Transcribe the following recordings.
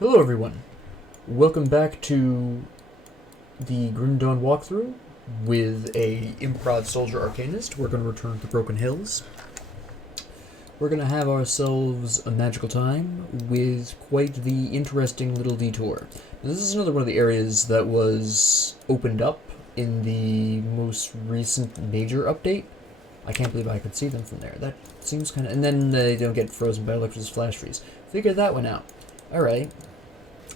Hello everyone, welcome back to the Grim Dawn walkthrough with a Improv Soldier Arcanist. We're going to return to Broken Hills. We're going to have ourselves a magical time with quite the interesting little detour. Now, this is another one of the areas that was opened up in the most recent major update. I can't believe I could see them from there. That seems kind of... And then they don't get frozen by electric flash freeze. Figured that one out. Alright.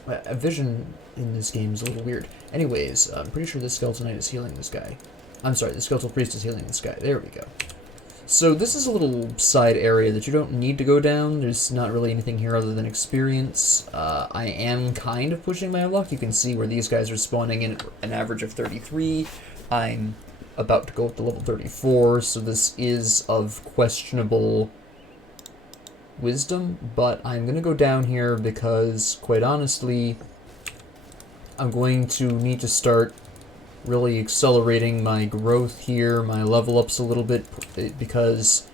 A vision in this game is a little weird. Anyways, I'm pretty sure this Skeletal Knight is healing this guy. I'm sorry, the Skeletal Priest is healing this guy. There we go. So this is a little side area that you don't need to go down. There's not really anything here other than experience. I am kind of pushing my luck. You can see where these guys are spawning in an average of 33. I'm about to go up to level 34, so this is of questionable wisdom, but I'm going to go down here because, quite honestly, I'm going to need to start really accelerating my growth here, my level ups a little bit, because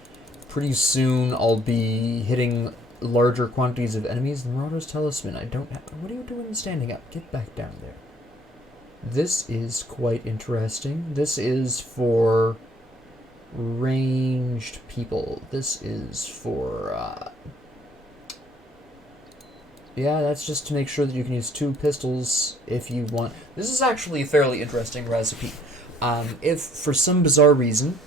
pretty soon I'll be hitting larger quantities of enemies. The Marauders Talisman, I don't have... What are you doing standing up? Get back down there. This is quite interesting. This is for ranged people. This is for, yeah, that's just to make sure that you can use 2 pistols if you want. This is actually a fairly interesting recipe. If, for some bizarre reason,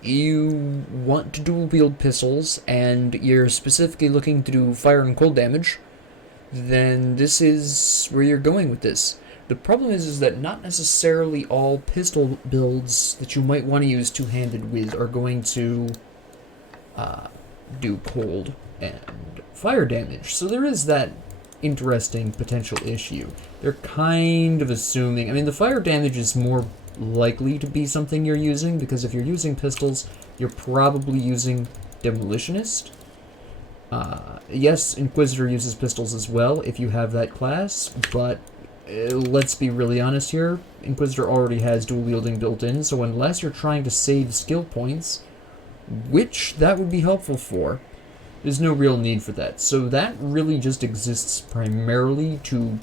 you want to dual wield pistols, and you're specifically looking to do fire and cold damage, then this is where you're going with this. The problem is that not necessarily all pistol builds that you might want to use two-handed with are going to do cold and fire damage. So there is that interesting potential issue. They're kind of assuming... I mean, the fire damage is more likely to be something you're using, because if you're using pistols, you're probably using Demolitionist. Yes, Inquisitor uses pistols as well if you have that class, but... let's be really honest here, Inquisitor already has dual wielding built in, so unless you're trying to save skill points, which that would be helpful for, there's no real need for that. So that really just exists primarily to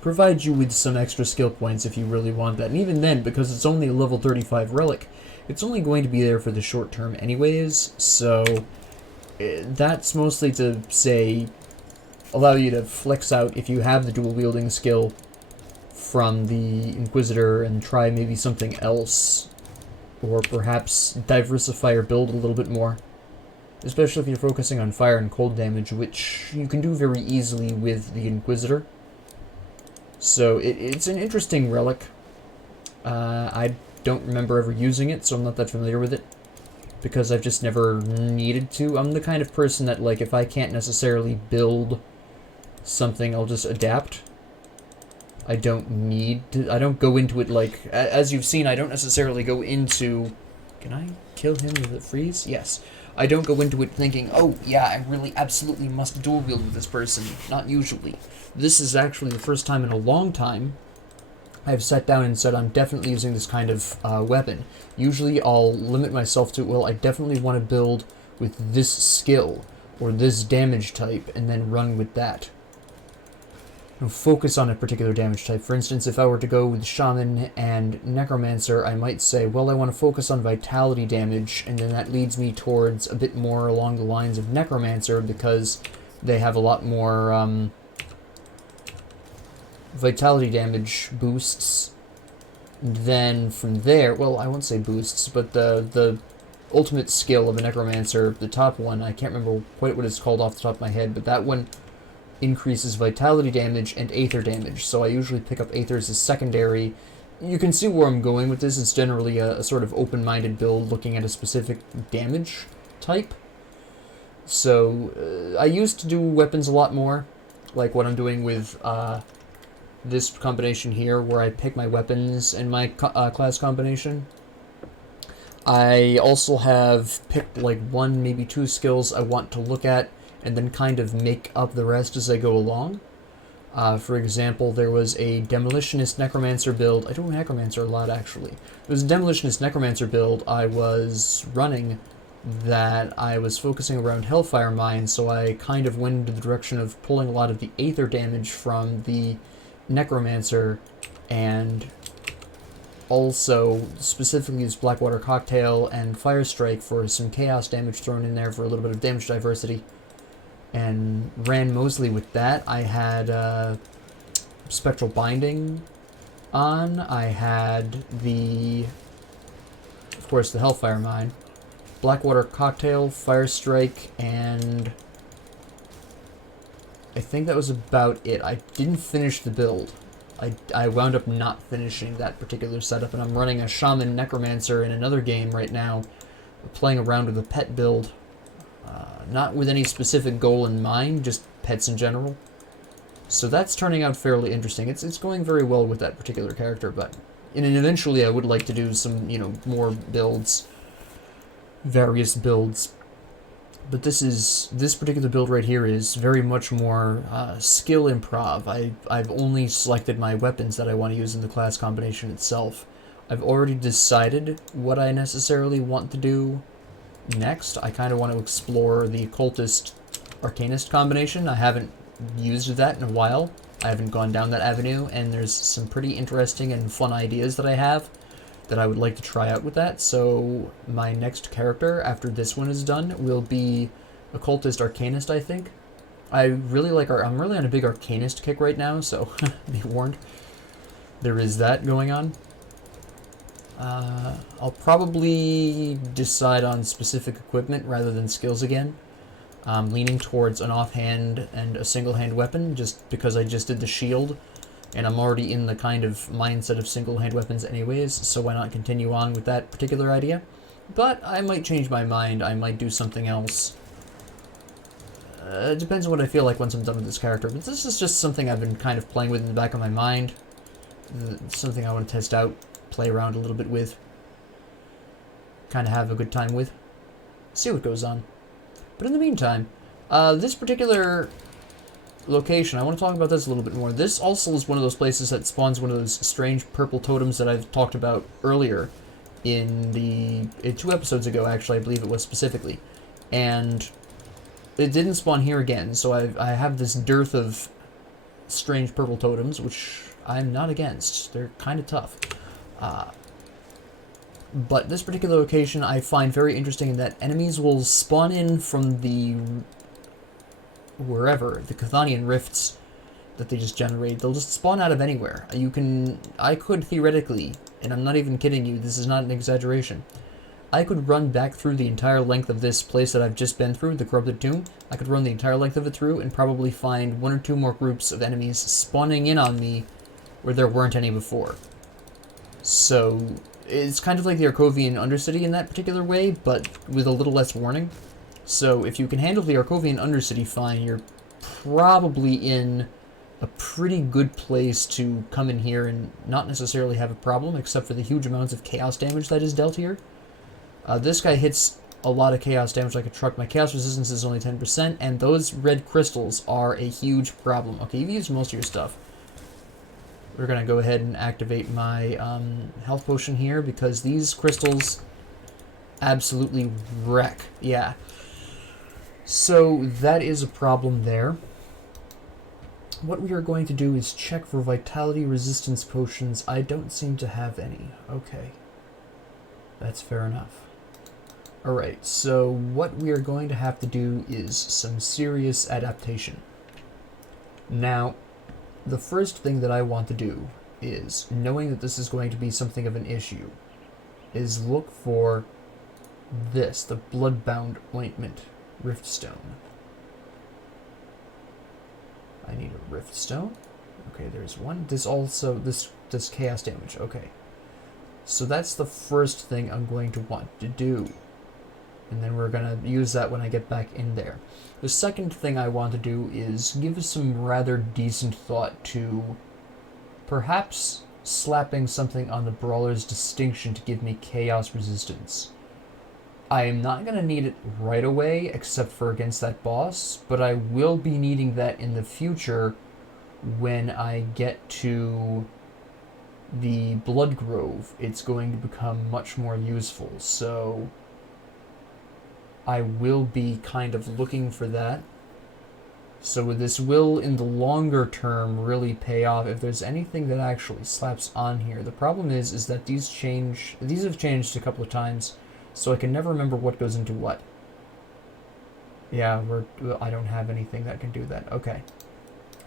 provide you with some extra skill points if you really want that. And even then, because it's only a level 35 relic, it's only going to be there for the short term anyways, so that's mostly to say... allow you to flex out if you have the dual wielding skill from the Inquisitor and try maybe something else, or perhaps diversify your build a little bit more, especially if you're focusing on fire and cold damage, which you can do very easily with the Inquisitor. So it's an interesting relic. I don't remember ever using it, so I'm not that familiar with it, because I've just never needed to. I'm the kind of person that, like, if I can't necessarily build something, I'll just adapt. I don't need to... I don't go into it like... As you've seen, I don't necessarily go into... Can I kill him with a freeze? Yes. I don't go into it thinking, oh, yeah, I really absolutely must dual wield with this person. Not usually. This is actually the first time in a long time I've sat down and said I'm definitely using this kind of weapon. Usually I'll limit myself to, well, I definitely want to build with this skill or this damage type and then run with that. Focus on a particular damage type. For instance, if I were to go with Shaman and Necromancer, I might say, well, I want to focus on vitality damage, and then that leads me towards a bit more along the lines of Necromancer, because they have a lot more vitality damage boosts. And then from there, well, I won't say boosts, but the ultimate skill of a Necromancer, the top one, I can't remember quite what it's called off the top of my head, but that one increases vitality damage and aether damage, so I usually pick up aethers as secondary. You can see where I'm going with this. It's generally a sort of open-minded build looking at a specific damage type. So I used to do weapons a lot more, like what I'm doing with this combination here, where I pick my weapons in my class combination. I also have picked like 1, maybe 2 skills I want to look at, and then kind of make up the rest as I go along. For example, there was a Demolitionist Necromancer build. I do Necromancer a lot, actually. There was a Demolitionist Necromancer build I was running that I was focusing around Hellfire Mine, so I kind of went into the direction of pulling a lot of the Aether damage from the Necromancer, and also specifically used Blackwater Cocktail and Fire Strike for some Chaos damage thrown in there for a little bit of damage diversity, and ran mostly with that. I had Spectral Binding on, I had of course, the Hellfire Mine, Blackwater Cocktail, Fire Strike, and I think that was about it. I didn't finish the build. I wound up not finishing that particular setup, and I'm running a Shaman Necromancer in another game right now, playing around with a pet build. Not with any specific goal in mind, just pets in general. So that's turning out fairly interesting. It's going very well with that particular character, but and eventually I would like to do some, more builds, various builds. But this particular build right here is very much more skill improv. I've only selected my weapons that I want to use in the class combination itself. I've already decided what I necessarily want to do next. I kind of want to explore the Occultist Arcanist combination. I haven't used that in a while. I haven't gone down that avenue, and there's some pretty interesting and fun ideas that I have that I would like to try out with that. So my next character after this one is done will be Occultist Arcanist, I think. I'm really on a big Arcanist kick right now, so be warned. There is that going on. I'll probably decide on specific equipment rather than skills again. I'm leaning towards an offhand and a single-hand weapon, just because I just did the shield, and I'm already in the kind of mindset of single-hand weapons anyways, so why not continue on with that particular idea? But I might change my mind, I might do something else. It depends on what I feel like once I'm done with this character, but this is just something I've been kind of playing with in the back of my mind. Something I want to test out, play around a little bit with, kind of have a good time with, see what goes on. But in the meantime, this particular location, I want to talk about this a little bit more. This also is one of those places that spawns one of those strange purple totems that I've talked about earlier in 2 episodes ago, actually, I believe it was specifically. And it didn't spawn here again, so I have this dearth of strange purple totems, which I'm not against. They're kind of tough. But this particular location I find very interesting in that enemies will spawn in from the Chthonian rifts that they just generate. They'll just spawn out of anywhere. I could theoretically, and I'm not even kidding you, this is not an exaggeration, I could run back through the entire length of this place that I've just been through, the Corrupted Tomb. I could run the entire length of it through and probably find 1 or 2 more groups of enemies spawning in on me where there weren't any before. So it's kind of like the Arkovian Undercity in that particular way, but with a little less warning. So if you can handle the Arkovian Undercity fine, you're probably in a pretty good place to come in here and not necessarily have a problem, except for the huge amounts of chaos damage that is dealt here. This guy hits a lot of chaos damage like a truck. My chaos resistance is only 10%, and those red crystals are a huge problem. Okay, you've used most of your stuff. We're going to go ahead and activate my health potion here, because these crystals absolutely wreck. Yeah. So that is a problem there. What we are going to do is check for vitality resistance potions. I don't seem to have any. Okay. That's fair enough. Alright, so what we are going to have to do is some serious adaptation. Now, the first thing that I want to do is, knowing that this is going to be something of an issue, is look for this, the Bloodbound Ointment Riftstone. I need a Riftstone. Okay, there's one. This does chaos damage. Okay. So that's the first thing I'm going to want to do. And then we're going to use that when I get back in there. The second thing I want to do is give some rather decent thought to perhaps slapping something on the Brawler's Distinction to give me chaos resistance. I am not going to need it right away, except for against that boss, but I will be needing that in the future when I get to the Blood Grove. It's going to become much more useful, so I will be kind of looking for that. So this will, in the longer term, really pay off if there's anything that actually slaps on here. The problem is that these have changed a couple of times, so I can never remember what goes into what. Yeah, I don't have anything that can do that. Okay.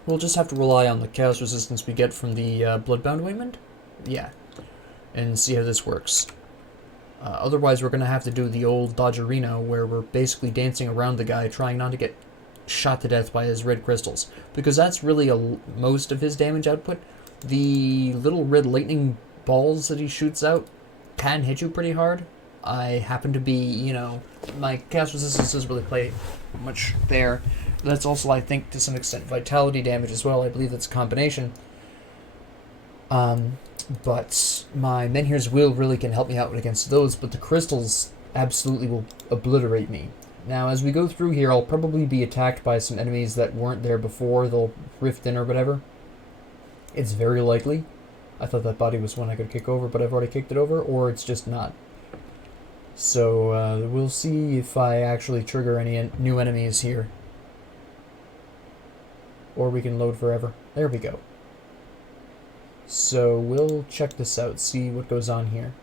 We'll just have to rely on the chaos resistance we get from the Bloodbound Ointment. Yeah. And see how this works. Otherwise, we're going to have to do the old Dodgerino, where we're basically dancing around the guy, trying not to get shot to death by his red crystals. Because that's really most of his damage output. The little red lightning balls that he shoots out can hit you pretty hard. I happen to be, you know, my chaos resistance doesn't really play much there. That's also, I think, to some extent, vitality damage as well. I believe that's a combination. But my Menhir's Will really can help me out against those, but the crystals absolutely will obliterate me. Now, as we go through here, I'll probably be attacked by some enemies that weren't there before. They'll rift in or whatever. It's very likely. I thought that body was one I could kick over, but I've already kicked it over, or it's just not. So, we'll see if I actually trigger any new enemies here. Or we can load forever. There we go. So, we'll check this out, see what goes on here.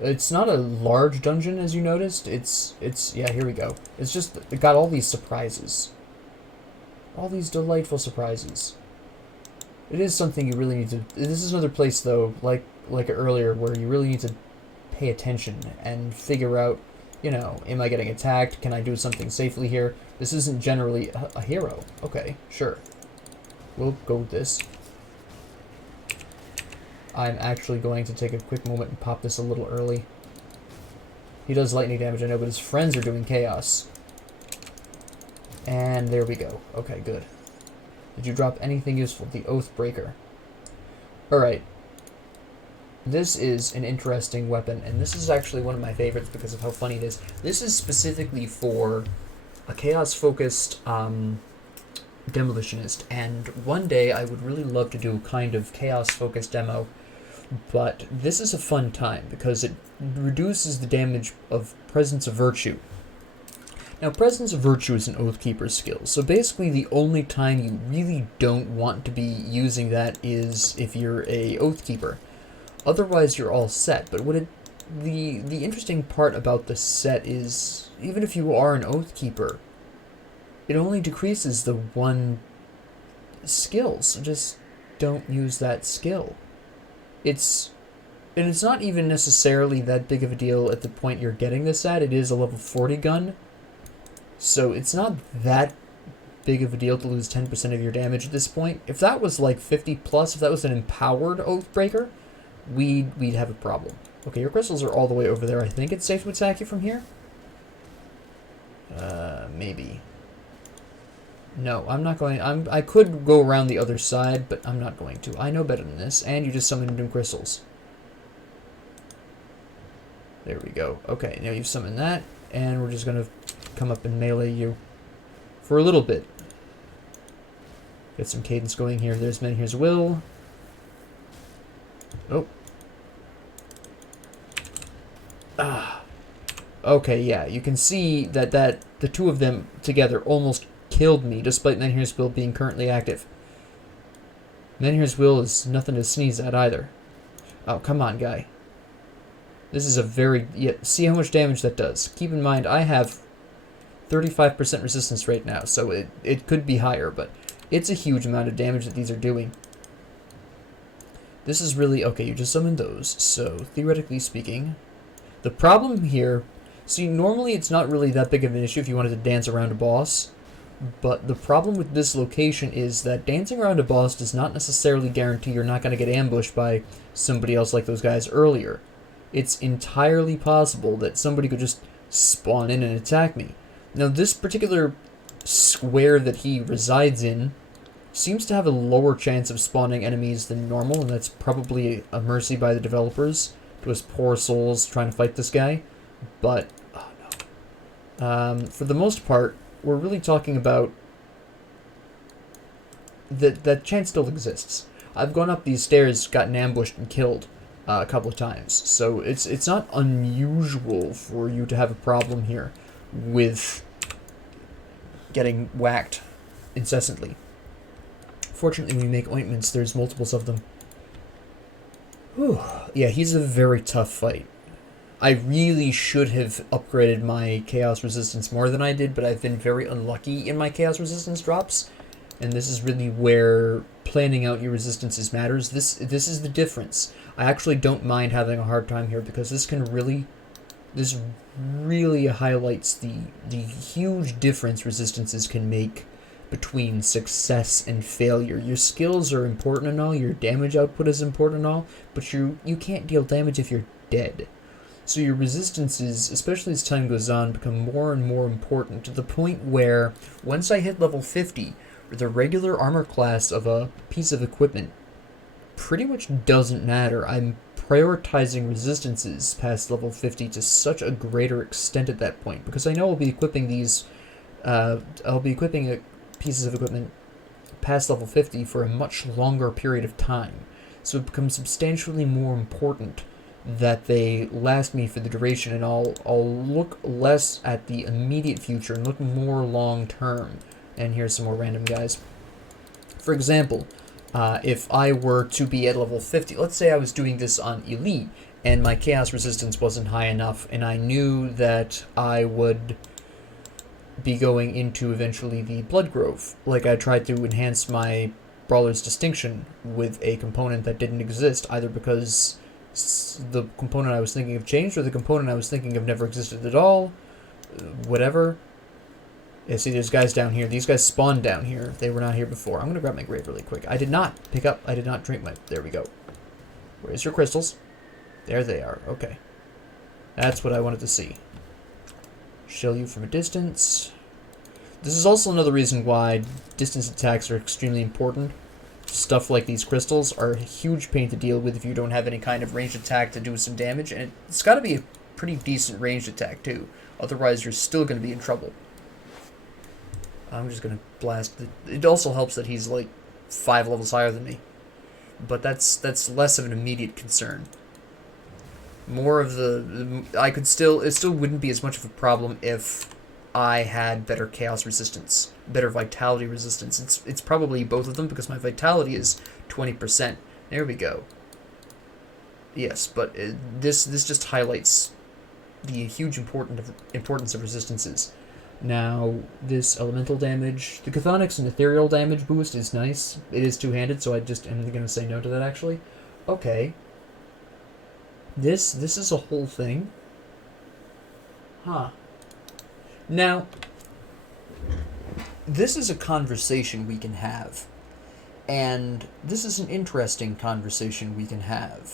It's not a large dungeon, as you noticed. Yeah, here we go. It's just, it got all these surprises. All these delightful surprises. It is something you really need to... This is another place, though, like earlier, where you really need to pay attention and figure out, you know, am I getting attacked? Can I do something safely here? This isn't generally a hero. Okay, sure. We'll go with this. I'm actually going to take a quick moment and pop this a little early. He does lightning damage, I know, but his friends are doing chaos. And there we go. Okay, good. Did you drop anything useful? The Oathbreaker. Alright. This is an interesting weapon, and this is actually one of my favorites because of how funny it is. This is specifically for a chaos-focused demolitionist, and one day I would really love to do a kind of chaos-focused demo, but this is a fun time because it reduces the damage of Presence of Virtue. Now, Presence of Virtue is an Oathkeeper's skill, so basically the only time you really don't want to be using that is if you're a Oathkeeper. Otherwise, you're all set, but what the interesting part about this set is, even if you are an Oathkeeper, it only decreases the one skill, so just don't use that skill. It's not even necessarily that big of a deal at the point you're getting this at. It is a level 40 gun, so it's not that big of a deal to lose 10% of your damage at this point. If that was like 50 plus, if that was an empowered Oathbreaker, we'd have a problem. Okay, your crystals are all the way over there. I think it's safe to attack you from here? Maybe. No, I'm not going... I could go around the other side, but I'm not going to. I know better than this, and you just summoned new crystals. There we go. Okay, now you've summoned that, and we're just going to come up and melee you for a little bit. Get some cadence going here. There's Menhir's Will. Oh. Ah. Okay, yeah, you can see that the two of them together almost killed me, despite Menhir's Will being currently active. Menhir's Will is nothing to sneeze at either. Oh, come on, guy. This is a very... Yeah, see how much damage that does. Keep in mind, I have 35% resistance rate now, so it could be higher, but it's a huge amount of damage that these are doing. This is really... Okay, you just summoned those, so theoretically speaking... The problem here... See, normally it's not really that big of an issue if you wanted to dance around a boss, but the problem with this location is that dancing around a boss does not necessarily guarantee you're not going to get ambushed by somebody else like those guys earlier. It's entirely possible that somebody could just spawn in and attack me. Now, this particular square that he resides in seems to have a lower chance of spawning enemies than normal, and that's probably a mercy by the developers to his poor souls trying to fight this guy. But, oh no. For the most part, we're really talking about that chance still exists. I've gone up these stairs, gotten ambushed, and killed. a couple of times. So it's not unusual for you to have a problem here with getting whacked incessantly. Fortunately, when you make ointments, there's multiples of them. Whew. Yeah, he's a very tough fight. I really should have upgraded my chaos resistance more than I did, but I've been very unlucky in my chaos resistance drops. And this is really where planning out your resistances matters. This is the difference. I actually don't mind having a hard time here because this really highlights the huge difference resistances can make between success and failure. Your skills are important and all, your damage output is important and all, but you can't deal damage if you're dead. So your resistances, especially as time goes on, become more and more important to the point where once I hit level 50, the regular armor class of a piece of equipment pretty much doesn't matter. I'm prioritizing resistances past level 50 to such a greater extent at that point, because I know I'll be equipping pieces of equipment past level 50 for a much longer period of time. So it becomes substantially more important that they last me for the duration, and I'll look less at the immediate future and look more long term. And here's some more random guys. For example, if I were to be at level 50, let's say I was doing this on Elite, and my chaos resistance wasn't high enough, and I knew that I would be going into eventually the Blood Grove. Like, I tried to enhance my Brawler's Distinction with a component that didn't exist, either because the component I was thinking of changed, or the component I was thinking of never existed at all. Whatever. Yeah, see, there's guys down here. These guys spawned down here. They were not here before. I'm going to grab my grave really quick. I did not drink my... There we go. Where's your crystals? There they are. Okay. That's what I wanted to see. Shell you from a distance. This is also another reason why distance attacks are extremely important. Stuff like these crystals are a huge pain to deal with if you don't have any kind of ranged attack to do some damage. And it's got to be a pretty decent ranged attack, too. Otherwise, you're still going to be in trouble. I'm just going to blast. It also helps that he's like 5 levels higher than me. But that's less of an immediate concern. More of it still wouldn't be as much of a problem if I had better chaos resistance, better vitality resistance. It's probably both of them because my vitality is 20%. There we go. Yes, but this just highlights the huge importance of resistances. Now, this elemental damage, the Chthonics and ethereal damage boost is nice. It is two-handed, so I just am going to say no to that, actually. Okay. This is a whole thing. Huh. Now, this is a conversation we can have. And this is an interesting conversation we can have.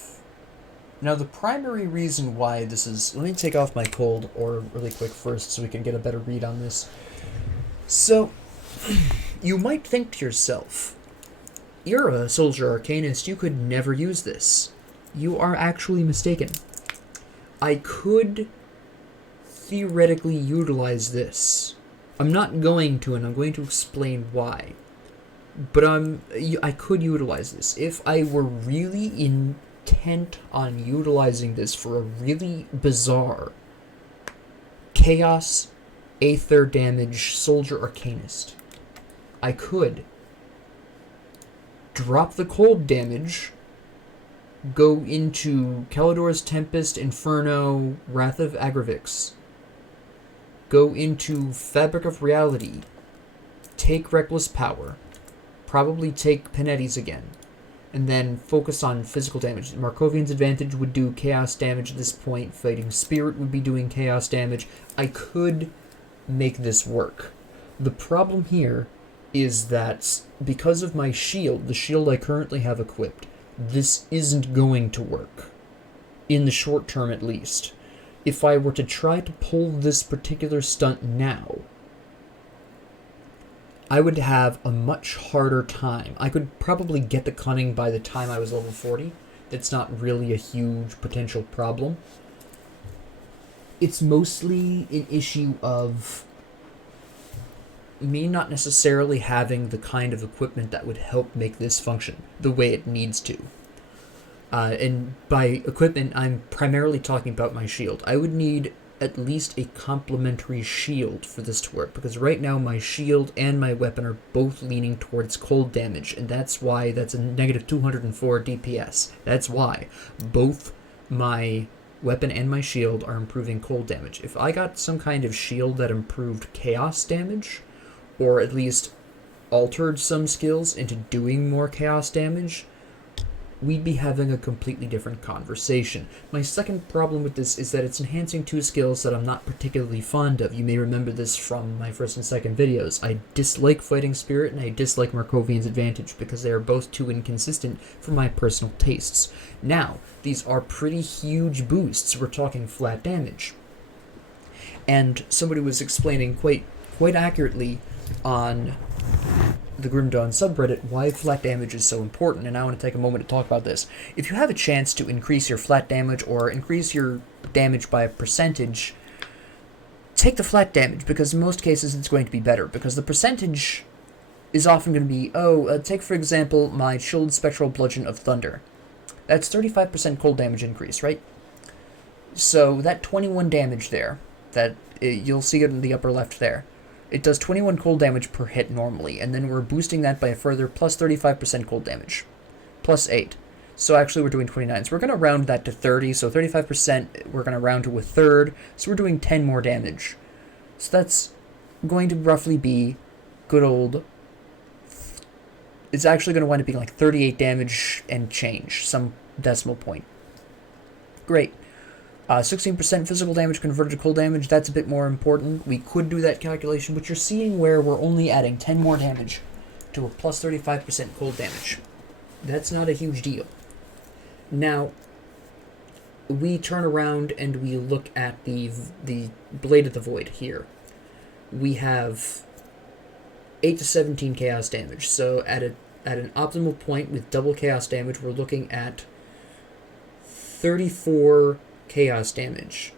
Now, the primary reason why this is... Let me take off my cold ore really quick first so we can get a better read on this. So, you might think to yourself, you're a soldier arcanist, you could never use this. You are actually mistaken. I could theoretically utilize this. I'm not going to, and I'm going to explain why. But I could utilize this. If I were really intent on utilizing this for a really bizarre chaos, aether damage, soldier arcanist, I could drop the cold damage, go into Kalidor's Tempest, Inferno, Wrath of Agravix, go into Fabric of Reality, take Reckless Power, probably take Panetti's again, and then focus on physical damage. Markovian's Advantage would do chaos damage at this point. Fighting Spirit would be doing chaos damage. I could make this work. The problem here is that because of my shield, the shield I currently have equipped, this isn't going to work. In the short term, at least. If I were to try to pull this particular stunt now, I would have a much harder time. I could probably get the cunning by the time I was level 40. That's not really a huge potential problem. It's mostly an issue of me not necessarily having the kind of equipment that would help make this function the way it needs to. And by equipment, I'm primarily talking about my shield. I would need at least a complementary shield for this to work, because right now my shield and my weapon are both leaning towards cold damage, and that's why that's a negative 204 DPS. That's why both my weapon and my shield are improving cold damage. If I got some kind of shield that improved chaos damage, or at least altered some skills into doing more chaos damage, we'd be having a completely different conversation. My second problem with this is that it's enhancing two skills that I'm not particularly fond of. You may remember this from my first and second videos. I dislike Fighting Spirit and I dislike Markovian's Advantage because they are both too inconsistent for my personal tastes. Now, these are pretty huge boosts. We're talking flat damage. And somebody was explaining quite accurately on the Grim Dawn subreddit why flat damage is so important, and I want to take a moment to talk about this. If you have a chance to increase your flat damage or increase your damage by a percentage, take the flat damage, because in most cases it's going to be better, because the percentage is often going to be, take for example my Chilled Spectral Bludgeon of Thunder. That's 35% cold damage increase, right? So that 21 damage there, you'll see it in the upper left there. It does 21 cold damage per hit normally, and then we're boosting that by a further plus 35% cold damage. Plus 8. So actually we're doing 29. So we're going to round that to 30, so 35% we're going to round to a third, so we're doing 10 more damage. So that's going to roughly be good old... It's actually going to wind up being like 38 damage and change, some decimal point. Great. 16% physical damage converted to cold damage, that's a bit more important. We could do that calculation, but you're seeing where we're only adding 10 more damage to a plus 35% cold damage. That's not a huge deal. Now, we turn around and we look at the Blade of the Void here. We have 8 to 17 chaos damage, so at an optimal point with double chaos damage, we're looking at 34 chaos damage.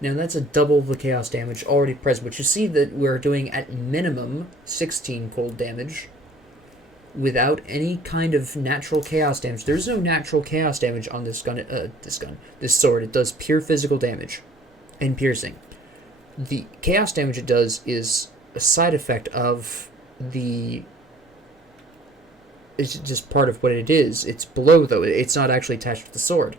Now that's a double the chaos damage already present, but you see that we're doing at minimum 16 cold damage without any kind of natural chaos damage. There's no natural chaos damage on this sword. It does pure physical damage and piercing. The chaos damage it does is a side effect of it's just part of what it is. It's below, though. It's not actually attached to the sword.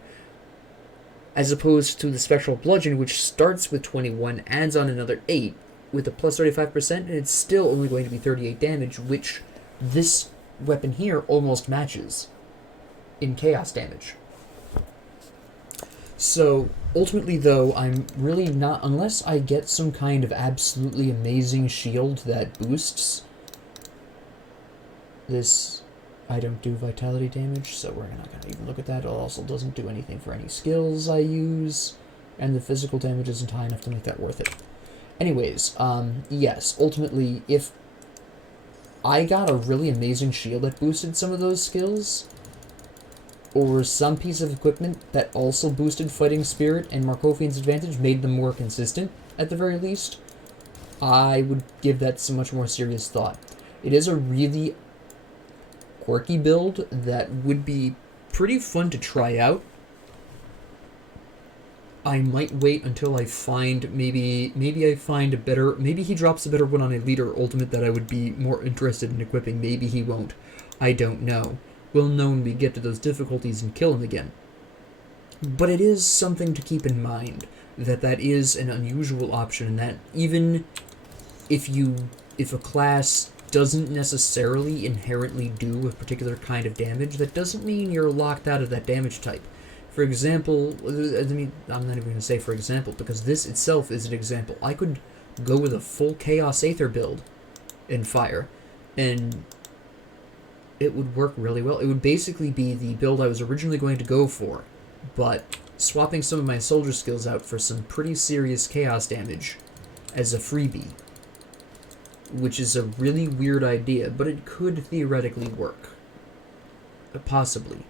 As opposed to the Spectral Bludgeon, which starts with 21, adds on another 8 with a plus 35%, and it's still only going to be 38 damage, which this weapon here almost matches in chaos damage. So, ultimately, though, I'm really not... Unless I get some kind of absolutely amazing shield that boosts this... I don't do vitality damage, so we're not going to even look at that. It also doesn't do anything for any skills I use, and the physical damage isn't high enough to make that worth it. Anyways, yes, ultimately, if I got a really amazing shield that boosted some of those skills, or some piece of equipment that also boosted Fighting Spirit and Markovian's Advantage, made them more consistent, at the very least, I would give that so much more serious thought. It is a really quirky build that would be pretty fun to try out. I might wait until I find maybe I find a better, maybe he drops a better one on a leader ultimate that I would be more interested in equipping. Maybe he won't. I don't know. We'll know when we get to those difficulties and kill him again. But it is something to keep in mind that is an unusual option, and that even if a class doesn't necessarily inherently do a particular kind of damage, that doesn't mean you're locked out of that damage type. For example, I'm not even going to say for example, because this itself is an example. I could go with a full Chaos Aether build in Fire, and it would work really well. It would basically be the build I was originally going to go for, but swapping some of my soldier skills out for some pretty serious chaos damage as a freebie, which is a really weird idea, but it could theoretically work. Possibly.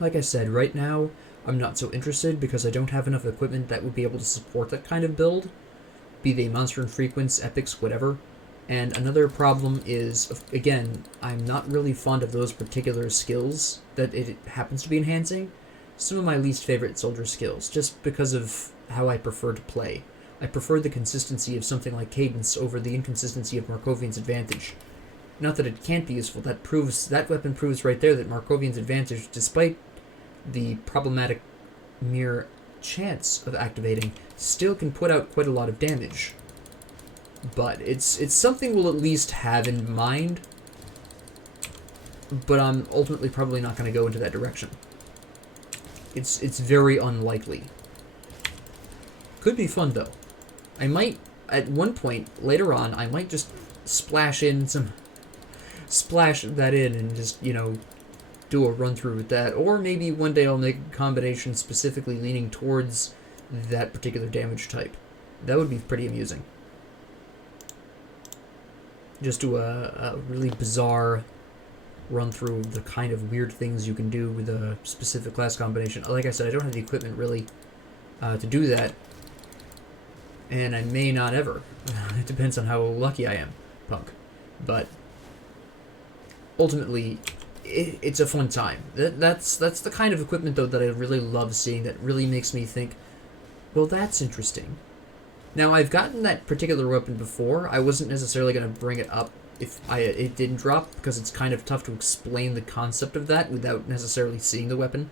Like I said, right now, I'm not so interested because I don't have enough equipment that would be able to support that kind of build, be they Monster and Frequents, Epics, whatever. And another problem is, again, I'm not really fond of those particular skills that it happens to be enhancing. Some of my least favorite soldier skills, just because of how I prefer to play. I prefer the consistency of something like Cadence over the inconsistency of Markovian's Advantage. Not that it can't be useful, that weapon proves right there that Markovian's Advantage, despite the problematic mere chance of activating, still can put out quite a lot of damage. But it's something we'll at least have in mind, but I'm ultimately probably not going to go into that direction. It's very unlikely. Could be fun, though. I might, at one point, later on, I might just splash that in and just, do a run-through with that. Or maybe one day I'll make a combination specifically leaning towards that particular damage type. That would be pretty amusing. Just do a really bizarre run-through of the kind of weird things you can do with a specific class combination. Like I said, I don't have the equipment really to do that. And I may not ever. It depends on how lucky I am, punk. But ultimately, it's a fun time. That's the kind of equipment, though, that I really love seeing, that really makes me think, well, that's interesting. Now, I've gotten that particular weapon before. I wasn't necessarily going to bring it up if it didn't drop, because it's kind of tough to explain the concept of that without necessarily seeing the weapon.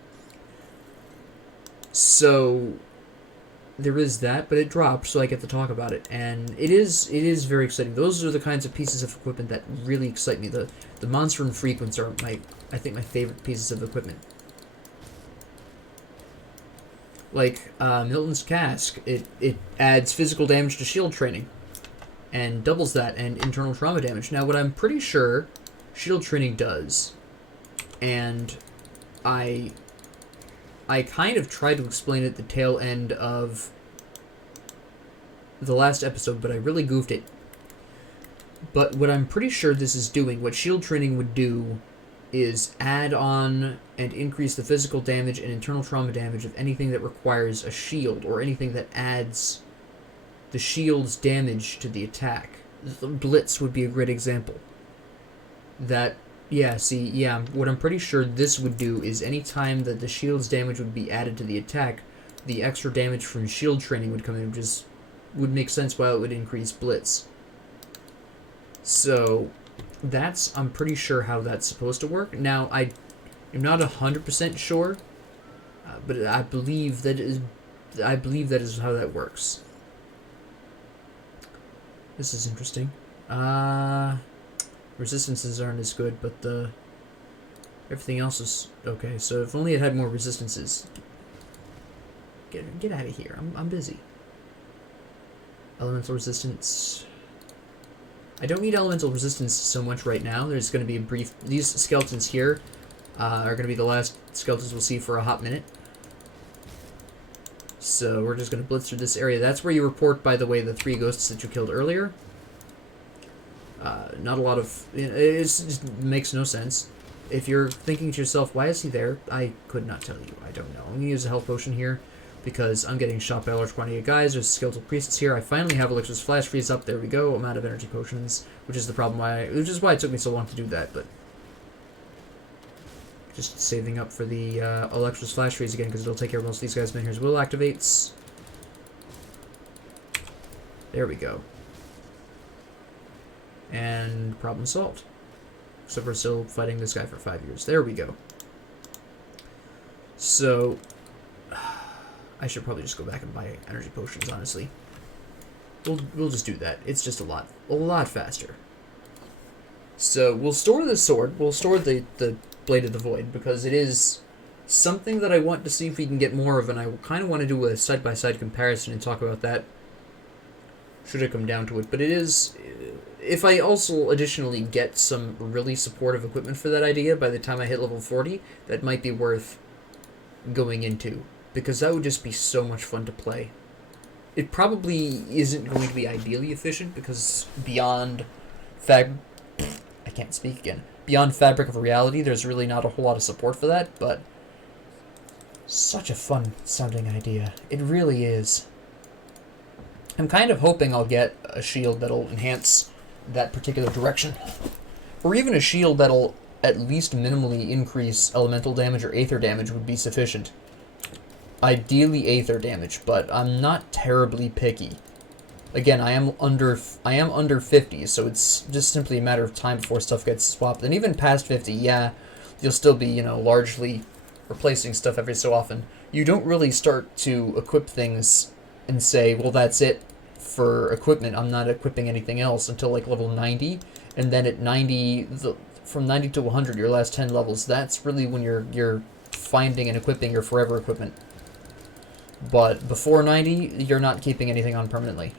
So there is that, but it dropped, so I get to talk about it, and it is very exciting. Those are the kinds of pieces of equipment that really excite me. The monster and frequents are I think my favorite pieces of equipment. Like Milton's Cask, it adds physical damage to shield training, and doubles that, and internal trauma damage. Now, what I'm pretty sure shield training does, and I kind of tried to explain it at the tail end of the last episode, but I really goofed it. But what I'm pretty sure this is doing, what shield training would do, is add on and increase the physical damage and internal trauma damage of anything that requires a shield, or anything that adds the shield's damage to the attack. The Blitz would be a great example. What I'm pretty sure this would do is any time that the shield's damage would be added to the attack, the extra damage from shield training would come in, which would make sense why it would increase Blitz. So I'm pretty sure how that's supposed to work. Now, I am not 100% sure, but I believe that is how that works. This is interesting. Resistances aren't as good, but everything else is okay. So if only it had more resistances. Get out of here. I'm busy. Elemental resistance. I don't need elemental resistance so much right now. There's going to be a brief... These skeletons here are going to be the last skeletons we'll see for a hot minute. So we're just going to blitz through this area. That's where you report, by the way, the 3 ghosts that you killed earlier. Not a lot of... It just makes no sense. If you're thinking to yourself, why is he there? I could not tell you. I don't know. I'm going to use a health potion here, because I'm getting shot by a large quantity of guys. There's skeletal priests here. I finally have Elixir's Flash Freeze up. There we go. I'm out of energy potions, which is the problem which is why it took me so long to do that, but just saving up for the Elixir's Flash Freeze again, because it'll take care of most of these guys. Menhir's Will activates. There we go. And problem solved. Except we're still fighting this guy for 5 years. There we go. So I should probably just go back and buy energy potions, honestly. We'll just do that. It's just a lot faster. So we'll store the sword. We'll store the Blade of the Void, because it is something that I want to see if we can get more of, and I kind of want to do a side-by-side comparison and talk about that should it come down to it. But it is... If I also additionally get some really supportive equipment for that idea by the time I hit level 40, that might be worth going into, because that would just be so much fun to play. It probably isn't going to be ideally efficient, because beyond Fabric of Reality, there's really not a whole lot of support for that, but such a fun sounding idea. It really is. I'm kind of hoping I'll get a shield that'll enhance that particular direction. Or even a shield that'll at least minimally increase elemental damage or aether damage would be sufficient. Ideally aether damage, but I'm not terribly picky. Again, I am under 50, so it's just simply a matter of time before stuff gets swapped. And even past 50, yeah, you'll still be, largely replacing stuff every so often. You don't really start to equip things and say, well, that's it for equipment. I'm not equipping anything else until like level 90, and then at 90, from 90 to 100, your last 10 levels, that's really when you're finding and equipping your forever equipment. But before 90, you're not keeping anything on permanently.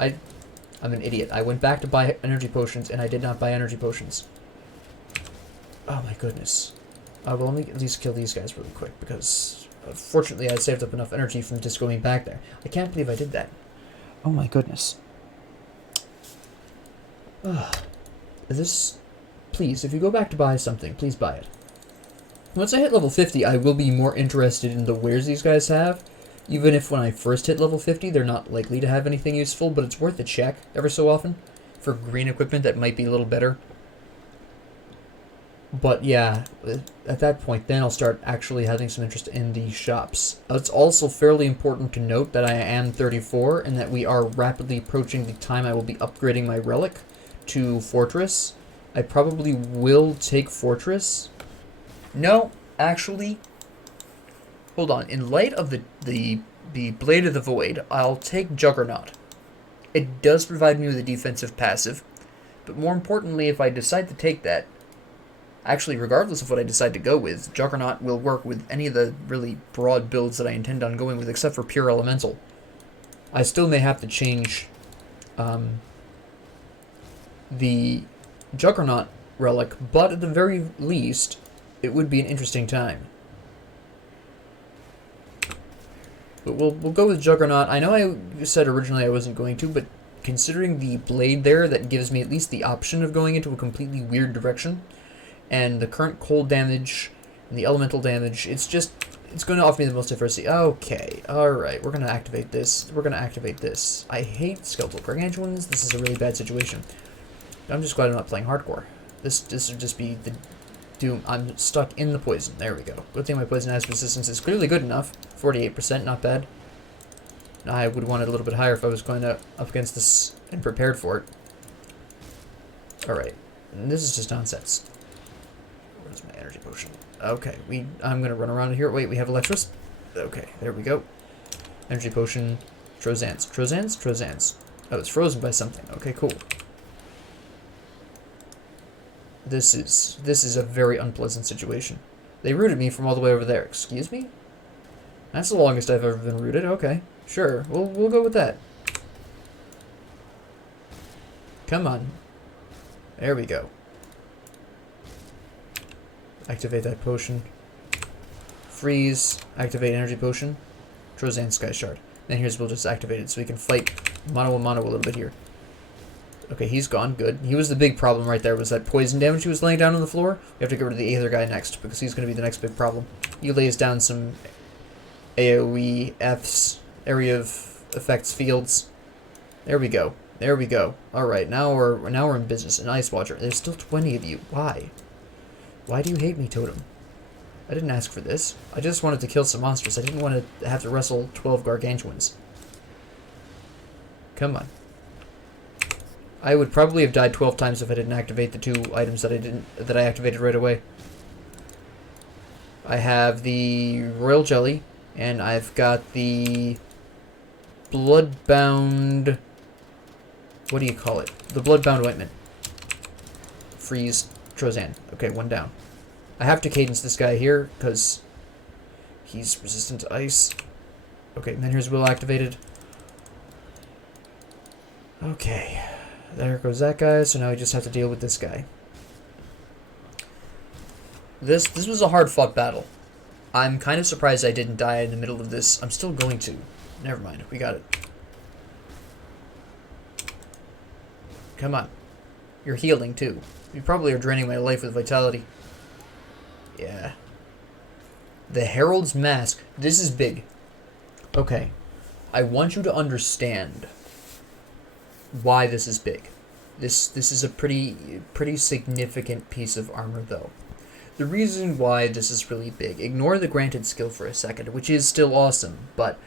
I'm an idiot. I went back to buy energy potions, and I did not buy energy potions. Oh my goodness. Well, let me at least kill these guys really quick, because fortunately I saved up enough energy from just going back there. I can't believe I did that. Oh my goodness. Please, if you go back to buy something, please buy it. Once I hit level 50, I will be more interested in the wares these guys have. Even if when I first hit level 50, they're not likely to have anything useful, but it's worth a check every so often for green equipment that might be a little better. But yeah, at that point, then I'll start actually having some interest in the shops. It's also fairly important to note that I am 34, and that we are rapidly approaching the time I will be upgrading my relic to Fortress. I probably will take Fortress. No, actually, hold on. In light of the Blade of the Void, I'll take Juggernaut. It does provide me with a defensive passive, but more importantly, if I decide to take that, actually, regardless of what I decide to go with, Juggernaut will work with any of the really broad builds that I intend on going with, except for Pure Elemental. I still may have to change the Juggernaut relic, but at the very least, it would be an interesting time. But we'll go with Juggernaut. I know I said originally I wasn't going to, but considering the blade there, that gives me at least the option of going into a completely weird direction. And the current cold damage and the elemental damage, it's going to offer me the most diversity. Okay, alright, we're going to activate this. We're going to activate this. I hate skeletal gargantuans. This is a really bad situation. I'm just glad I'm not playing hardcore. This would just be the doom. I'm stuck in the poison. There we go. Good thing my poison has resistance is clearly good enough. 48%, not bad. I would want it a little bit higher if I was going up against this and prepared for it. Alright, this is just nonsense. Where's my energy potion? Okay, I'm gonna run around here. Wait, we have Electros? Okay, there we go. Energy potion. Trozans. Oh, it's frozen by something. Okay, cool. This is a very unpleasant situation. They rooted me from all the way over there. Excuse me? That's the longest I've ever been rooted. Okay, sure. We'll go with that. Come on. There we go. Activate that potion. Freeze. Activate energy potion. Trozan Sky Shard. Then here's we'll just activate it so we can fight mono a little bit here. Okay, he's gone. Good. He was the big problem right there, was that poison damage he was laying down on the floor. We have to get rid of the Aether guy next, because he's going to be the next big problem. He lays down some AoE Fs, area of effects fields. There we go. There we go. Alright, now we're in business. An Ice Watcher. There's still 20 of you. Why? Why do you hate me, Totem? I didn't ask for this. I just wanted to kill some monsters. I didn't want to have to wrestle 12 gargantuans. Come on. I would probably have died 12 times if I didn't activate the 2 items that I activated right away. I have the Royal Jelly, and I've got the Bloodbound... What do you call it? The Bloodbound Ointment. Freeze Trozan. Okay, 1 down. I have to cadence this guy here, because he's resistant to ice. Okay, and then here's Will activated. Okay. There goes that guy, so now we just have to deal with this guy. This was a hard-fought battle. I'm kind of surprised I didn't die in the middle of this. I'm still going to. Never mind, we got it. Come on. You're healing, too. You probably are draining my life with vitality. Yeah. The Herald's Mask. This is big. Okay. I want you to understand why this is big. This is a pretty significant piece of armor, though. The reason why this is really big, ignore the granted skill for a second, which is still awesome, but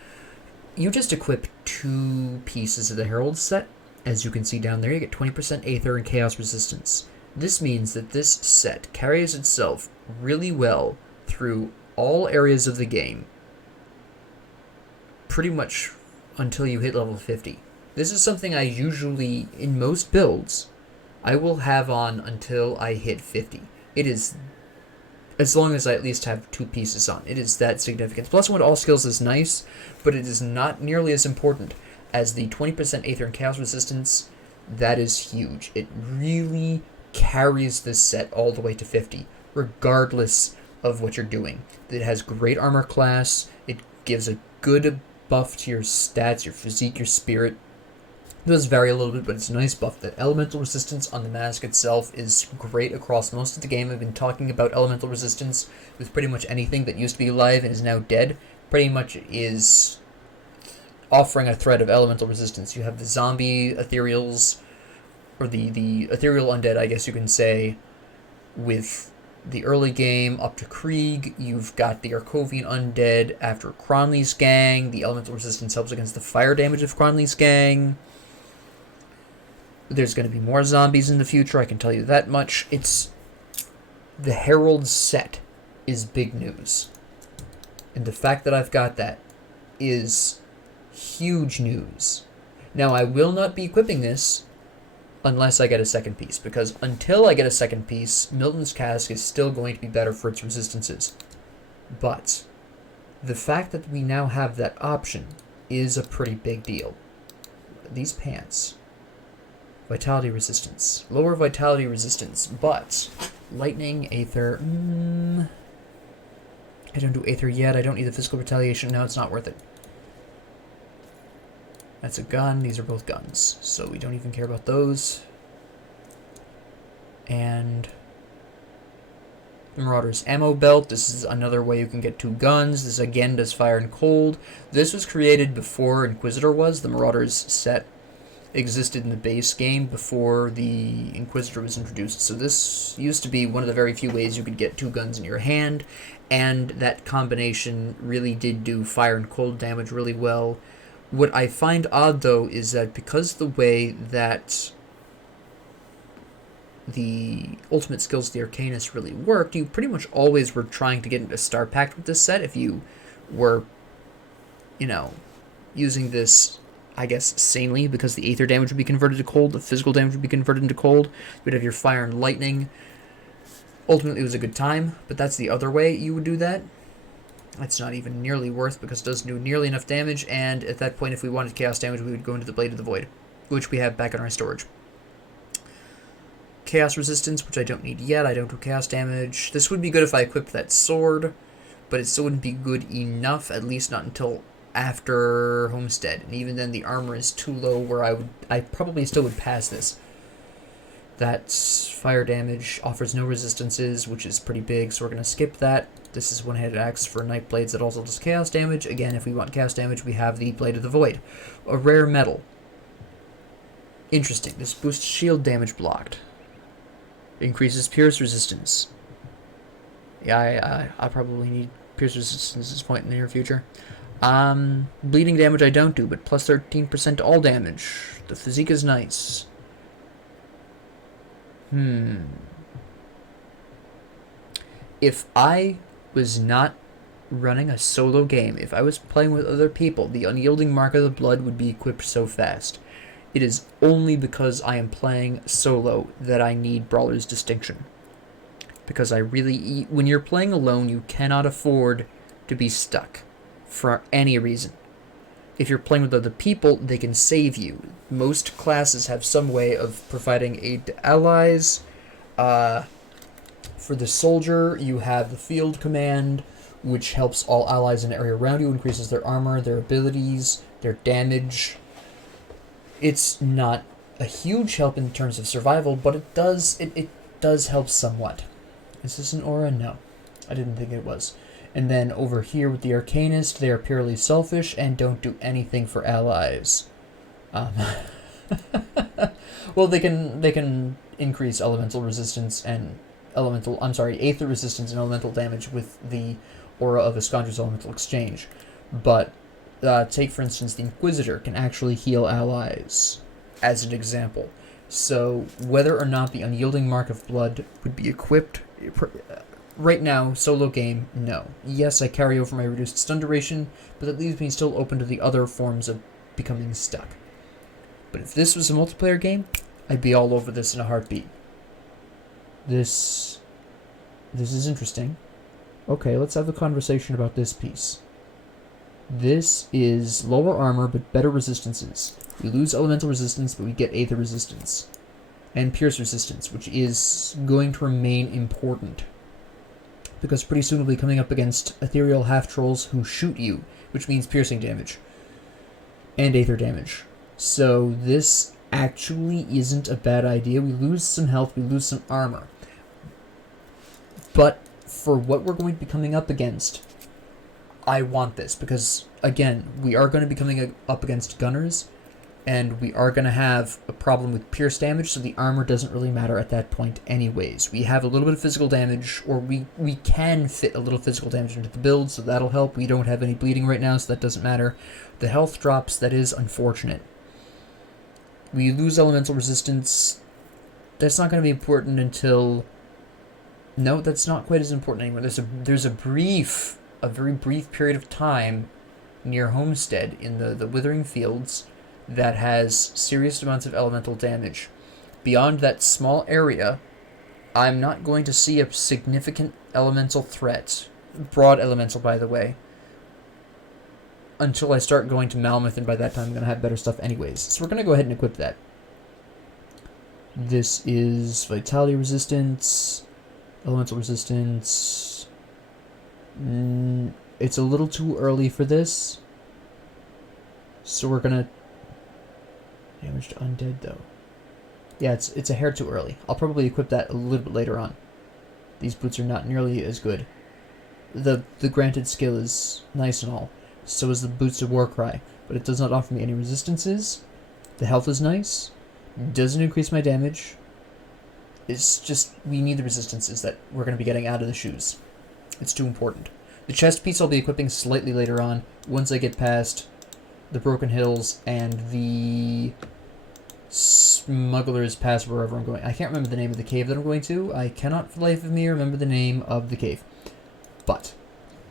you just equip 2 pieces of the Herald set. As you can see down there, you get 20% Aether and Chaos Resistance. This means that this set carries itself really well through all areas of the game, pretty much until you hit level 50. This is something I usually, in most builds, I will have on until I hit 50. It is, as long as I at least have 2 pieces on. It is that significant. Plus 1 to all skills is nice, but it is not nearly as important as the 20% Aether and Chaos Resistance. That is huge. It really carries this set all the way to 50, regardless of what you're doing. It has great armor class. It gives a good buff to your stats, your physique, your spirit. It does vary a little bit, but it's a nice buff. The elemental resistance on the mask itself is great across most of the game. I've been talking about elemental resistance with pretty much anything that used to be alive and is now dead. Pretty much is offering a threat of elemental resistance. You have the zombie ethereals, or the ethereal undead, I guess you can say, with the early game up to Krieg. You've got the Arkovian undead after Cronley's gang. The elemental resistance helps against the fire damage of Cronley's gang. There's going to be more zombies in the future, I can tell you that much. The Herald set is big news. And the fact that I've got that is huge news. Now, I will not be equipping this unless I get a second piece, because until I get a second piece, Milton's Cask is still going to be better for its resistances. But the fact that we now have that option is a pretty big deal. These pants, vitality resistance, lower vitality resistance, but lightning, Aether, I don't do Aether yet. I don't need the physical retaliation. No, it's not worth it. That's a gun. These are both guns, so we don't even care about those. And Marauders ammo belt. This is another way you can get 2 guns. This again does fire and cold. This was created before Inquisitor was. The Marauders set existed in the base game before the Inquisitor was introduced. So this used to be one of the very few ways you could get 2 guns in your hand, and that combination really did do fire and cold damage really well. What I find odd, though, is that because the way that the ultimate skills of the Arcanist really worked, you pretty much always were trying to get into Star Pact with this set if you were, using this, I guess, sanely, because the Aether damage would be converted to cold, the physical damage would be converted into cold, you'd have your fire and lightning. Ultimately, it was a good time, but that's the other way you would do that. That's not even nearly worth, because it doesn't do nearly enough damage, and at that point, if we wanted chaos damage, we would go into the Blade of the Void, which we have back in our storage. Chaos resistance, which I don't need yet. I don't do chaos damage. This would be good if I equipped that sword, but it still wouldn't be good enough, at least not until after Homestead, and even then the armor is too low where I probably still would pass this. That's fire damage, offers no resistances, which is pretty big, so we're going to skip that. This is one-handed axe for Night Blades that also does chaos damage. Again, if we want chaos damage, we have the Blade of the Void. A rare metal. Interesting. This boosts shield damage blocked. Increases pierce resistance. Yeah, I probably need pierce resistance at this point in the near future. Bleeding damage I don't do, but plus 13% to all damage. The physique is nice. If I was not running a solo game, if I was playing with other people, the Unyielding Mark of the Blood would be equipped so fast. It is only because I am playing solo that I need Brawler's Distinction. Because when you're playing alone, you cannot afford to be stuck for any reason. If you're playing with other people, they can save you. Most classes have some way of providing aid to allies. For the soldier, you have the field command, which helps all allies in the area around you, increases their armor, their abilities, their damage. It's not a huge help in terms of survival, but it does help somewhat. Is this an aura? No. I didn't think it was. And then over here with the Arcanist, they are purely selfish and don't do anything for allies. Well, they can increase elemental resistance and aether resistance and elemental damage with the aura of Iskandra's elemental exchange. But take for instance, the Inquisitor can actually heal allies, as an example. So whether or not the Unyielding Mark of Blood would be equipped, right now, solo game, no. Yes, I carry over my reduced stun duration, but that leaves me still open to the other forms of becoming stuck. But if this was a multiplayer game, I'd be all over this in a heartbeat. This is interesting. Okay, let's have a conversation about this piece. This is lower armor, but better resistances. We lose elemental resistance, but we get aether resistance. And pierce resistance, which is going to remain important. Because pretty soon we'll be coming up against ethereal half-trolls who shoot you, which means piercing damage. And aether damage. So this actually isn't a bad idea. We lose some health, we lose some armor. But for what we're going to be coming up against, I want this. Because, again, we are going to be coming up against gunners, and we are going to have a problem with pierce damage, so the armor doesn't really matter at that point anyways. We have a little bit of physical damage, or we can fit a little physical damage into the build, so that'll help. We don't have any bleeding right now, so that doesn't matter. The health drops, that is unfortunate. We lose elemental resistance. That's not going to be important until... No, that's not quite as important anymore. There's a very brief period of time near Homestead in the Withering Fields that has serious amounts of elemental damage. Beyond that small area, I'm not going to see a significant elemental threat, broad elemental by the way, until I start going to Malmouth, and by that time I'm going to have better stuff anyways. So we're going to go ahead and equip that. This is Vitality Resistance, Elemental Resistance. It's a little too early for this, so we're going to... Damage to Undead, though. Yeah, it's a hair too early. I'll probably equip that a little bit later on. These boots are not nearly as good. The granted skill is nice and all. So is the Boots of Warcry, but it does not offer me any resistances. The health is nice. Doesn't increase my damage. It's just, we need the resistances that we're going to be getting out of the shoes. It's too important. The chest piece I'll be equipping slightly later on, once I get past the Broken Hills and the Smuggler's Pass, wherever I'm going. I can't remember the name of the cave that I'm going to. I cannot for the life of me remember the name of the cave. But,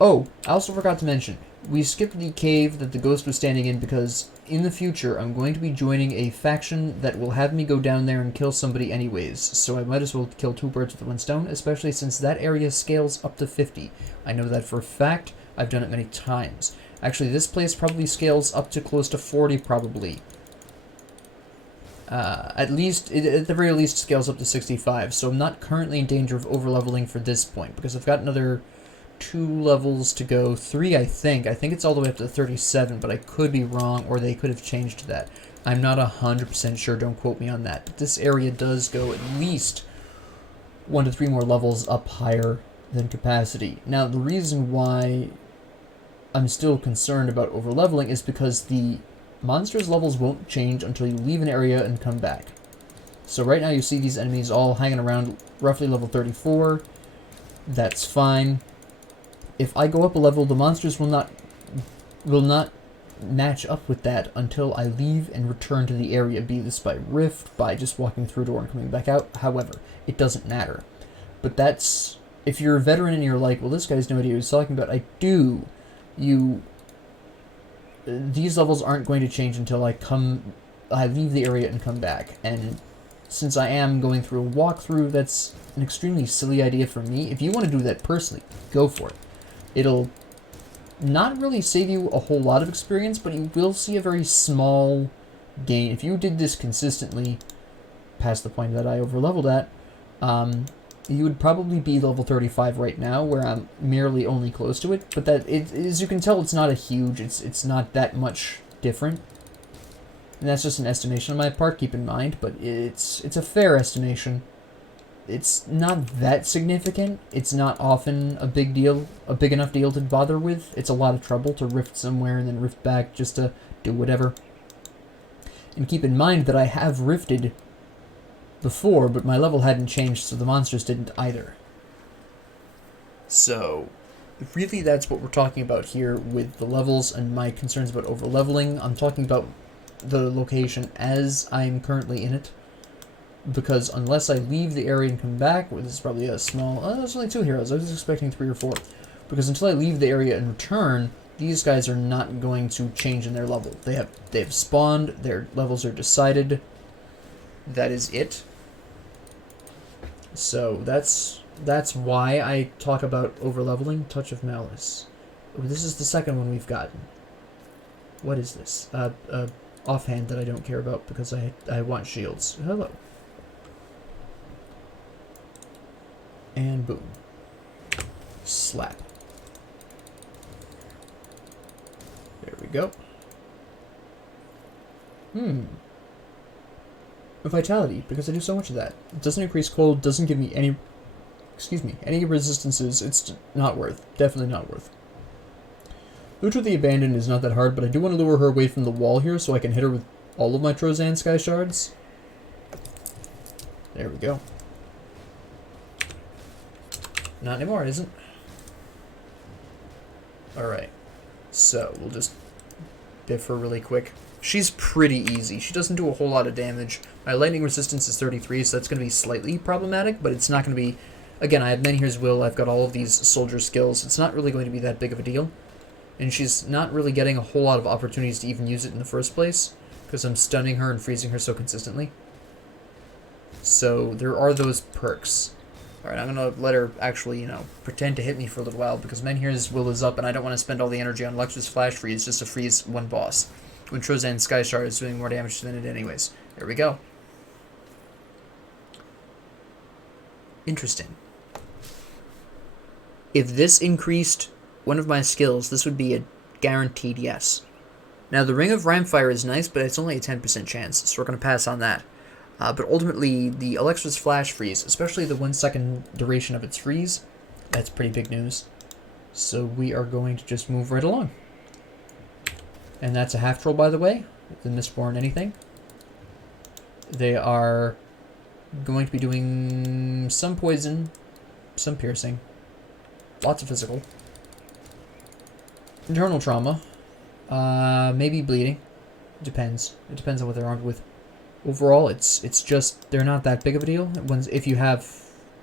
oh, I also forgot to mention, we skipped the cave that the ghost was standing in because in the future I'm going to be joining a faction that will have me go down there and kill somebody anyways, so I might as well kill two birds with one stone, especially since that area scales up to 50. I know that for a fact. I've done it many times. Actually, this place probably scales up to close to 40 probably. At the very least scales up to 65, so I'm not currently in danger of overleveling for this point, because I've got another 2 levels to go, 3 I think. I think it's all the way up to 37, but I could be wrong, or they could have changed that. I'm not 100% sure, don't quote me on that. But this area does go at least 1 to 3 more levels up higher than capacity. Now, the reason why I'm still concerned about overleveling is because the monsters' levels won't change until you leave an area and come back. So right now you see these enemies all hanging around roughly level 34. That's fine. If I go up a level, the monsters will not match up with that until I leave and return to the area, be this by rift, by just walking through a door and coming back out. However, it doesn't matter. But that's, if you're a veteran and you're like, well, this guy's no idea what he's talking about, I do. These levels aren't going to change until I leave the area and come back. And since I am going through a walkthrough, that's an extremely silly idea for me. If you want to do that personally, go for it. It'll not really save you a whole lot of experience, but you will see a very small gain. If you did this consistently, past the point that I overleveled at, you would probably be level 35 right now, where I'm merely only close to it. But that, as you can tell, it's not a huge, it's not that much different. And that's just an estimation on my part, keep in mind, but it's a fair estimation. It's not that significant. It's not often a big deal, a big enough deal to bother with. It's a lot of trouble to rift somewhere and then rift back just to do whatever. And keep in mind that I have rifted before, but my level hadn't changed, so the monsters didn't either. So, really that's what we're talking about here with the levels and my concerns about over-leveling. I'm talking about the location as I'm currently in it, because unless I leave the area and come back, well, this is probably a small... there's only 2 heroes. I was expecting 3 or 4. Because until I leave the area and return, these guys are not going to change in their level. They have spawned, their levels are decided. That is it. So that's why I talk about over-leveling. Touch of Malice. Oh, this is the second one we've gotten. What is this? Offhand that I don't care about because I want shields. Hello. And boom. Slap. There we go. Vitality, because I do so much of that. It doesn't increase cold, doesn't give me any... any resistances. It's not worth. Definitely not worth. Lucha the Abandoned is not that hard, but I do want to lure her away from the wall here so I can hit her with all of my Trozan Sky Shards. There we go. Not anymore, it isn't. Alright. So, we'll just biff her really quick. She's pretty easy. She doesn't do a whole lot of damage. My lightning resistance is 33, so that's going to be slightly problematic, but it's not going to be... Again, I have Menhir's Will, I've got all of these soldier skills. It's not really going to be that big of a deal. And she's not really getting a whole lot of opportunities to even use it in the first place, because I'm stunning her and freezing her so consistently. So, there are those perks. Alright, I'm going to let her actually, pretend to hit me for a little while, because Menhir's Will is up, and I don't want to spend all the energy on Lux's Flash Freeze just to freeze one boss, when Trozan's Sky Shard is doing more damage than it anyways. There we go. Interesting. If this increased one of my skills, this would be a guaranteed yes. Now, the Ring of Ramfire is nice, but it's only a 10% chance, so we're going to pass on that. But ultimately, the Alexa's Flash Freeze, especially the 1 second duration of its freeze, that's pretty big news. So we are going to just move right along. And that's a half troll, by the way, the Mistborn anything. They are going to be doing some poison, some piercing, lots of physical, internal trauma, maybe bleeding. It depends. It depends on what they're armed with. Overall, it's just, they're not that big of a deal. If you have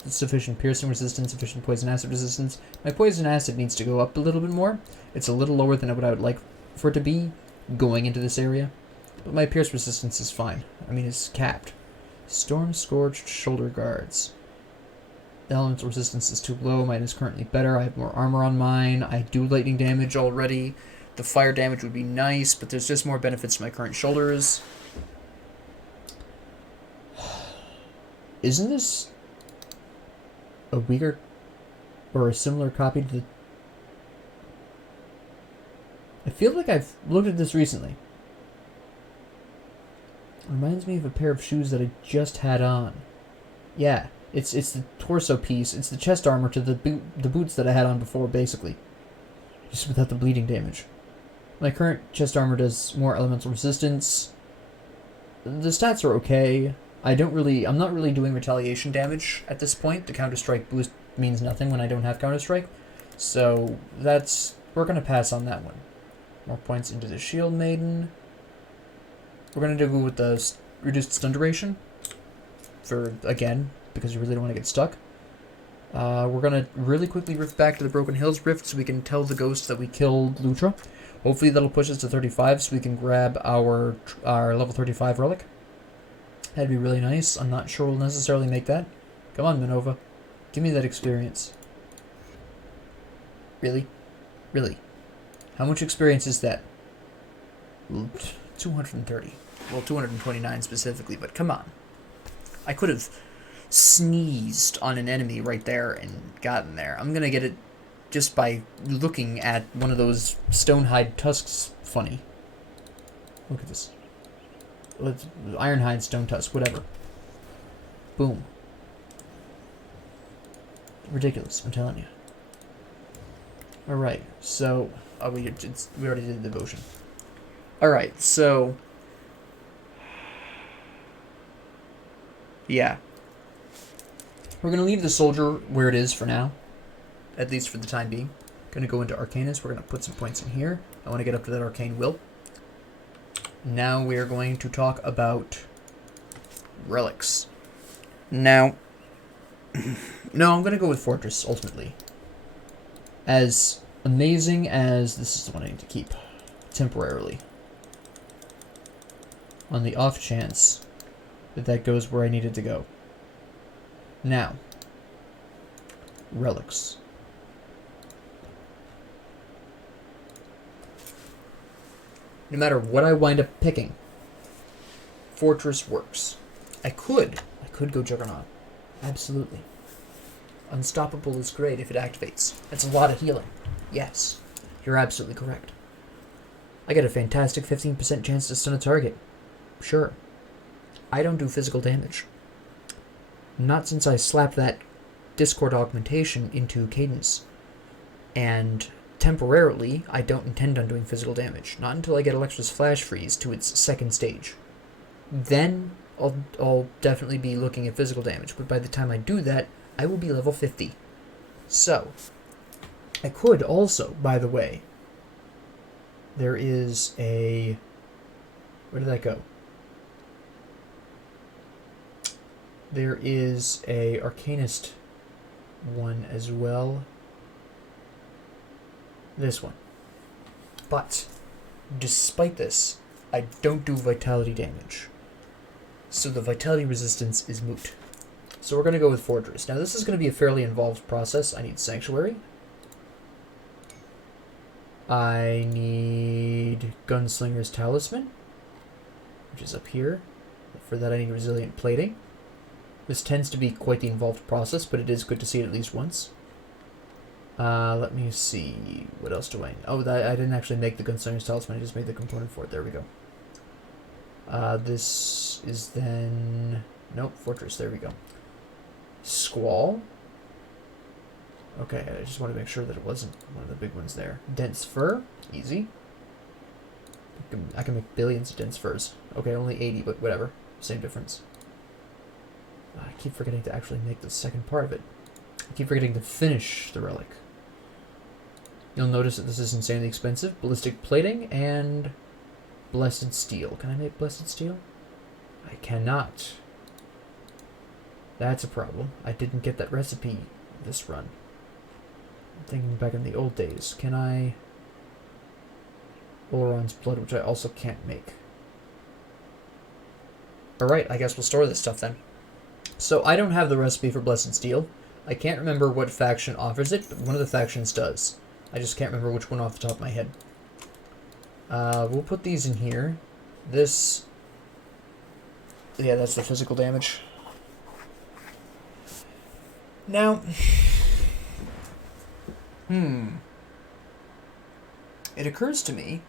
sufficient piercing resistance, sufficient poison acid resistance. My poison acid needs to go up a little bit more. It's a little lower than what I would like for it to be going into this area. But my pierce resistance is fine. I mean, it's capped. Storm Scorched Shoulder Guards. The elemental resistance is too low. Mine is currently better. I have more armor on mine. I do lightning damage already. The fire damage would be nice, but there's just more benefits to my current shoulders. Isn't this a weaker or a similar copy to the... I feel like I've looked at this recently. It reminds me of a pair of shoes that I just had on. Yeah, it's the torso piece. It's the chest armor to the boots that I had on before, basically. Just without the bleeding damage. My current chest armor does more elemental resistance. The stats are okay. I'm not really doing retaliation damage at this point. The Counter-Strike boost means nothing when I don't have Counter-Strike. So we're going to pass on that one. More points into the Shieldmaiden. We're going to go with the reduced stun duration. Again, because you really don't want to get stuck. We're going to really quickly rift back to the Broken Hills Rift so we can tell the ghost that we killed Lutra. Hopefully that'll push us to 35 so we can grab our level 35 relic. That'd be really nice. I'm not sure we'll necessarily make that. Come on, Minova. Give me that experience. Really? Really? How much experience is that? 230. Well, 229 specifically, but come on. I could have sneezed on an enemy right there and gotten there. I'm gonna get it just by looking at one of those Stonehide tusks funny. Look at this. Ironhide, Stone Tusk, whatever. Boom. Ridiculous, I'm telling you. Alright, so... Oh, we already did the devotion. Alright, so... Yeah. We're going to leave the soldier where it is for now. At least for the time being. Going to go into Arcanist. We're going to put some points in here. I want to get up to that Arcane Will. Now we are going to talk about Relics. Now, no, I'm going to go with Fortress, ultimately. As amazing as this is the one I need to keep. Temporarily. On the off chance that that goes where I need it to go. Now, Relics. No matter what I wind up picking, Fortress works. I could go Juggernaut. Absolutely. Unstoppable is great if it activates. That's a lot of healing. Yes, you're absolutely correct. I get a fantastic 15% chance to stun a target. Sure. I don't do physical damage. Not since I slapped that Discord augmentation into Cadence. And temporarily, I don't intend on doing physical damage. Not until I get Electra's Flash Freeze to its second stage. Then I'll definitely be looking at physical damage. But by the time I do that, I will be level 50. So, I could also, by the way, there is a... Where did that go? There is a Arcanist one as well. This one. But, despite this, I don't do vitality damage. So the vitality resistance is moot. So we're going to go with Fortress. Now this is going to be a fairly involved process. I need Sanctuary. I need Gunslinger's Talisman, which is up here. For that I need Resilient Plating. This tends to be quite the involved process, but it is good to see it at least once. Let me see. What else do I... Oh, I didn't actually make the Gunslinger's Talisman. I just made the component for it. There we go. This is then... Nope, Fortress. There we go. Squall. Okay, I just want to make sure that it wasn't one of the big ones there. Dense Fur. Easy. I can make billions of Dense Furs. Okay, only 80, but whatever. Same difference. I keep forgetting to actually make the second part of it. I keep forgetting to finish the relic. You'll notice that this is insanely expensive. Ballistic Plating and Blessed Steel. Can I make Blessed Steel? I cannot. That's a problem. I didn't get that recipe this run. I'm thinking back in the old days. Can I... Oleron's Blood, which I also can't make. Alright, I guess we'll store this stuff then. So I don't have the recipe for Blessed Steel. I can't remember what faction offers it, but one of the factions does. I just can't remember which one off the top of my head. We'll put these in here. This... Yeah, that's the physical damage. Now... It occurs to me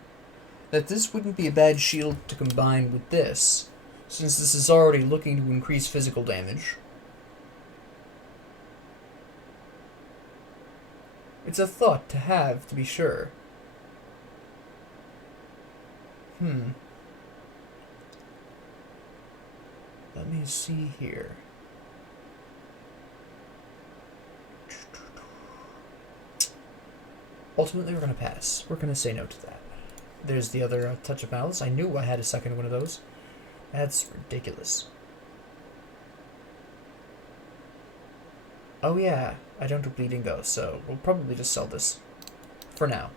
that this wouldn't be a bad shield to combine with this, since this is already looking to increase physical damage. It's a thought to have, to be sure. Let me see here. Ultimately, we're going to pass. We're going to say no to that. There's the other Touch of Malice. I knew I had a second one of those. That's ridiculous. Oh yeah, I don't do bleeding though, so we'll probably just sell this. For now.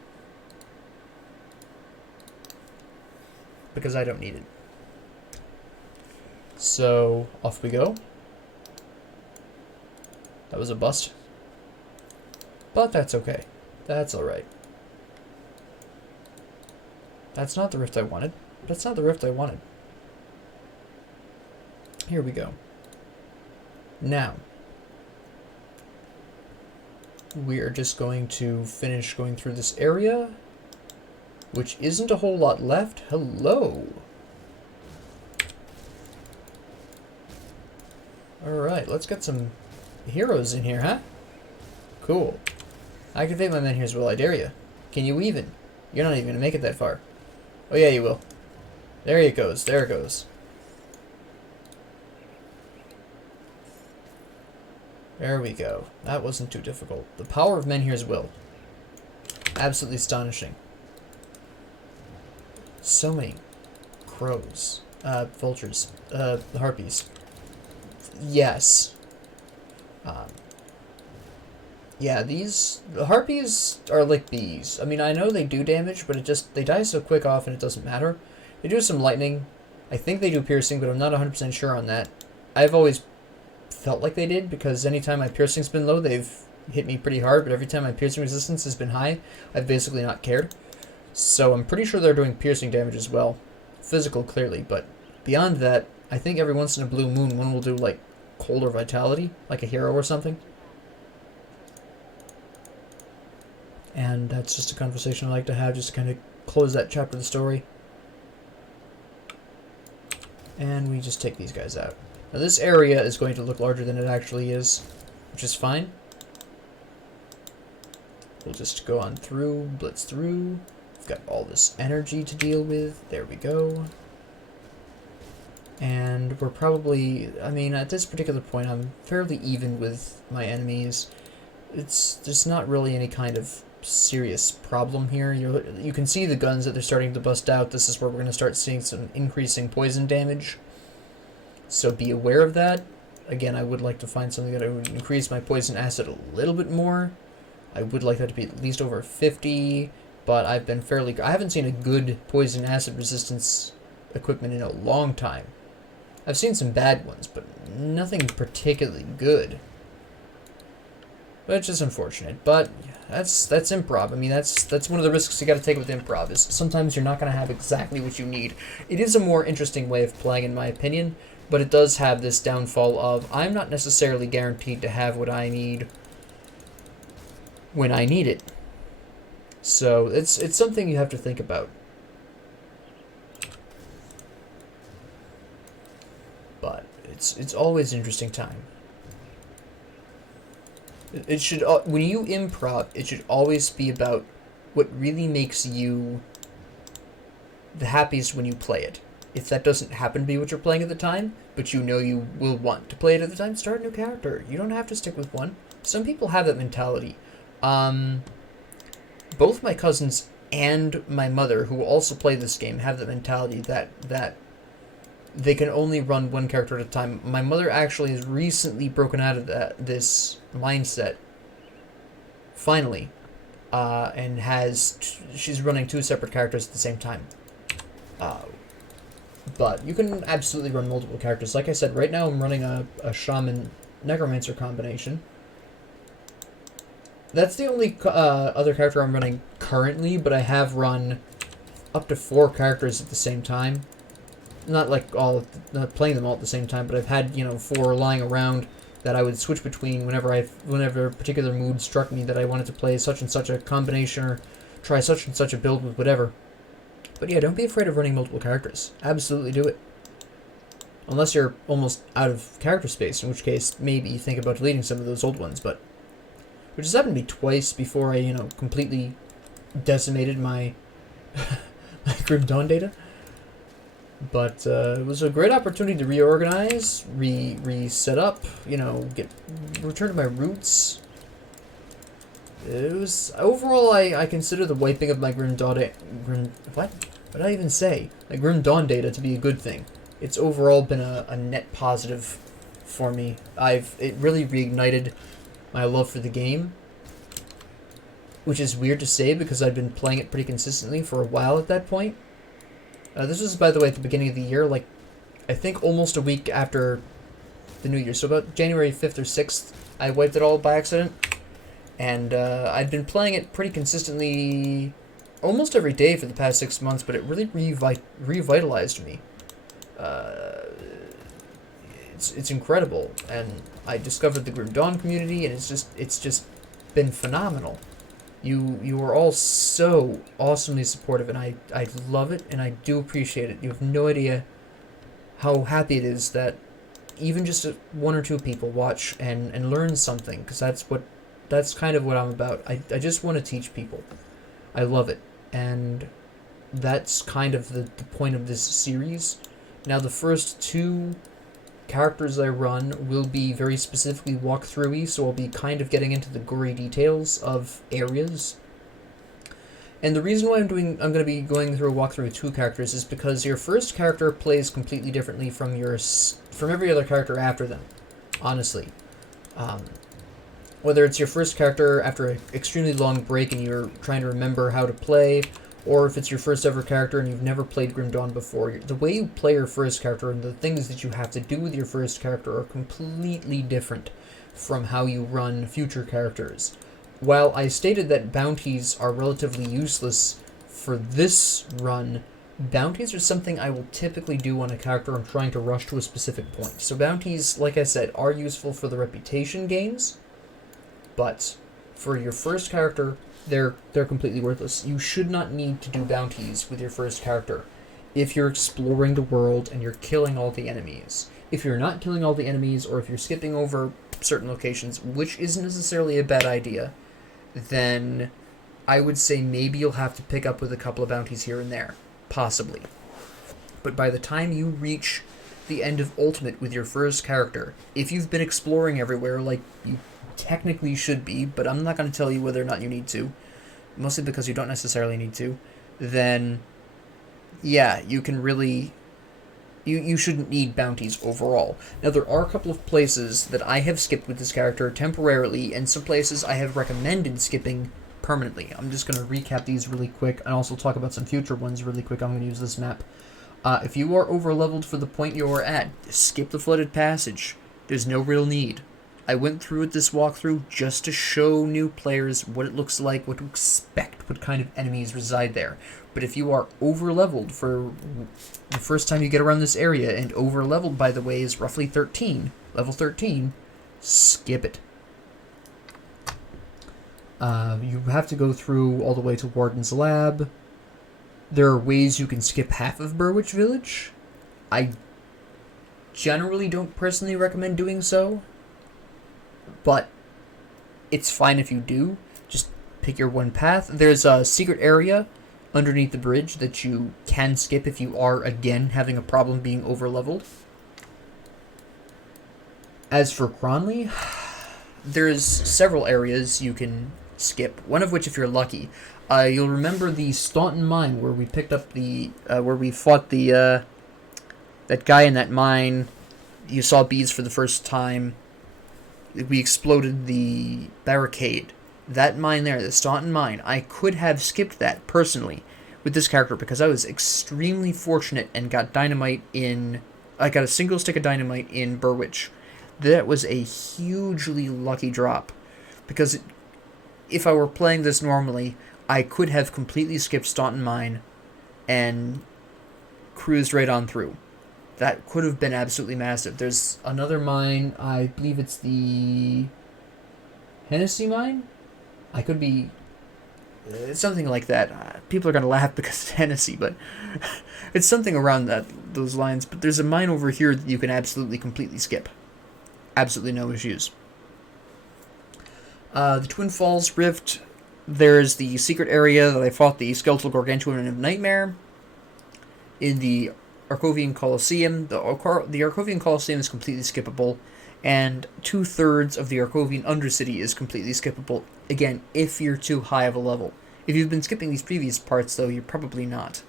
Because I don't need it. So, off we go. That was a bust. But that's okay. That's alright. That's not the rift I wanted. That's not the rift I wanted. Here we go. Now, we are just going to finish going through this area, which isn't a whole lot left. Hello. Alright, let's get some heroes in here, huh? Cool. Activate my men here as well, I dare you. Can you even? You're not even going to make it that far. Oh yeah, you will. There it goes. There it goes. There we go. That wasn't too difficult. The power of Menhir's will. Absolutely astonishing. So many crows. Vultures. Harpies. Yes. Yeah, the harpies are like bees. I mean, I know they do damage, but they die so quick off and it doesn't matter. They do some lightning. I think they do piercing, but I'm not 100% sure on that. I've always felt like they did, because anytime my piercing's been low, they've hit me pretty hard, but every time my piercing resistance has been high, I've basically not cared. So I'm pretty sure they're doing piercing damage as well. Physical, clearly, but beyond that, I think every once in a blue moon, one will do, like, cold or vitality, like a hero or something. And that's just a conversation I like to have, just to kind of close that chapter of the story. And we just take these guys out. Now this area is going to look larger than it actually is, which is fine. We'll just go on through, blitz through. We've got all this energy to deal with. There we go. And we're probably, I mean, at this particular point, I'm fairly even with my enemies. There's not really any kind of serious problem here. You can see the guns that they're starting to bust out. This is where we're going to start seeing some increasing poison damage. So be aware of that. Again, I would like to find something that would increase my poison acid a little bit more. I would like that to be at least over 50, but I haven't seen a good poison acid resistance equipment in a long time. I've seen some bad ones, but nothing particularly good. Which is unfortunate, but that's improv. I mean, that's one of the risks you got to take with improv, is sometimes you're not going to have exactly what you need. It is a more interesting way of playing, in my opinion, but it does have this downfall of I'm not necessarily guaranteed to have what I need when I need it. So it's something you have to think about. But it's always an interesting time. It should, when you improv, it should always be about what really makes you the happiest when you play it. If that doesn't happen to be what you're playing at the time, but you know you will want to play it at the time, start a new character. You don't have to stick with one. Some people have that mentality. Both my cousins and my mother, who also play this game, have the mentality that they can only run one character at a time. My mother actually has recently broken out of this mindset, finally, and she's running 2 separate characters at the same time. But you can absolutely run multiple characters. Like I said, right now I'm running a Shaman Necromancer combination. That's the only other character I'm running currently, but I have run up to 4 characters at the same time. Not not playing them all at the same time, but I've had, 4 lying around that I would switch between whenever a particular mood struck me that I wanted to play such and such a combination or try such and such a build with whatever. But yeah, don't be afraid of running multiple characters. Absolutely do it. Unless you're almost out of character space, in which case maybe think about deleting some of those old ones, but which has happened to me twice before I, completely decimated my my Grim Dawn data. But it was a great opportunity to reorganize, reset up, return to my roots. It was, overall, I consider the wiping of my Grim Dawn what did I even say? My Grim Dawn data to be a good thing. It's overall been a net positive for me. It really reignited my love for the game, which is weird to say because I'd been playing it pretty consistently for a while at that point. This was, by the way, at the beginning of the year, I think almost a week after the New Year. So about January 5th or 6th, I wiped it all by accident. And I'd been playing it pretty consistently almost every day for the past 6 months, but it really revitalized me. It's incredible. And I discovered the Grim Dawn community, and it's just been phenomenal. You are all so awesomely supportive, and I love it, and I do appreciate it. You have no idea how happy it is that even just 1 or 2 people watch and learn something, because that's kind of what I'm about. I just want to teach people. I love it, and that's kind of the point of this series. Now, the first 2 characters I run will be very specifically walkthroughy, so I'll be kind of getting into the gory details of areas. And the reason why I'm going to be going through a walkthrough with 2 characters is because your first character plays completely differently from every other character after them, honestly. Whether it's your first character after an extremely long break and you're trying to remember how to play, or if it's your first ever character and you've never played Grim Dawn before, the way you play your first character and the things that you have to do with your first character are completely different from how you run future characters. While I stated that bounties are relatively useless for this run, bounties are something I will typically do on a character I'm trying to rush to a specific point. So bounties, like I said, are useful for the reputation gains, but for your first character, they're completely worthless. You should not need to do bounties with your first character if you're exploring the world and you're killing all the enemies. If you're not killing all the enemies, or if you're skipping over certain locations, which isn't necessarily a bad idea, then I would say maybe you'll have to pick up with a couple of bounties here and there. Possibly. But by the time you reach the end of Ultimate with your first character, if you've been exploring everywhere like you technically should be, but I'm not going to tell you whether or not you need to, mostly because you don't necessarily need to, then yeah, you can really... You shouldn't need bounties overall. Now, there are a couple of places that I have skipped with this character temporarily, and some places I have recommended skipping permanently. I'm just going to recap these really quick, and also talk about some future ones really quick. I'm going to use this map. If you are over-leveled for the point you are at, skip the Flooded Passage. There's no real need. I went through with this walkthrough just to show new players what it looks like, what to expect, what kind of enemies reside there. But if you are over-leveled for the first time you get around this area, and over-leveled, by the way, is roughly 13, level 13, skip it. You have to go through all the way to Warden's Lab. There are ways you can skip half of Burwich Village. I generally don't personally recommend doing so, but it's fine if you do. Just pick your one path. There's a secret area underneath the bridge that you can skip if you are, again, having a problem being over-leveled. As for Cronley, there's several areas you can skip, one of which, if you're lucky, you'll remember the Staunton Mine, where we picked up where we fought that guy in that mine. You saw bees for the first time. We exploded the barricade. That mine there, the Staunton Mine, I could have skipped that, personally, with this character, because I was extremely fortunate and got dynamite in... I got a single stick of dynamite in Burwich. That was a hugely lucky drop, because if I were playing this normally, I could have completely skipped Staunton Mine and cruised right on through. That could have been absolutely massive. There's another mine, I believe it's the Hennessy Mine? I could be... something like that. People are going to laugh because it's Hennessy, but it's something around those lines. But there's a mine over here that you can absolutely completely skip. Absolutely no issues. The Twin Falls Rift, there's the secret area that I fought the Skeletal Gargantuan of Nightmare. In the Arkovian Coliseum, the Arkovian Coliseum is completely skippable, and 2/3 of the Arkovian Undercity is completely skippable, again, if you're too high of a level. If you've been skipping these previous parts, though, you're probably not.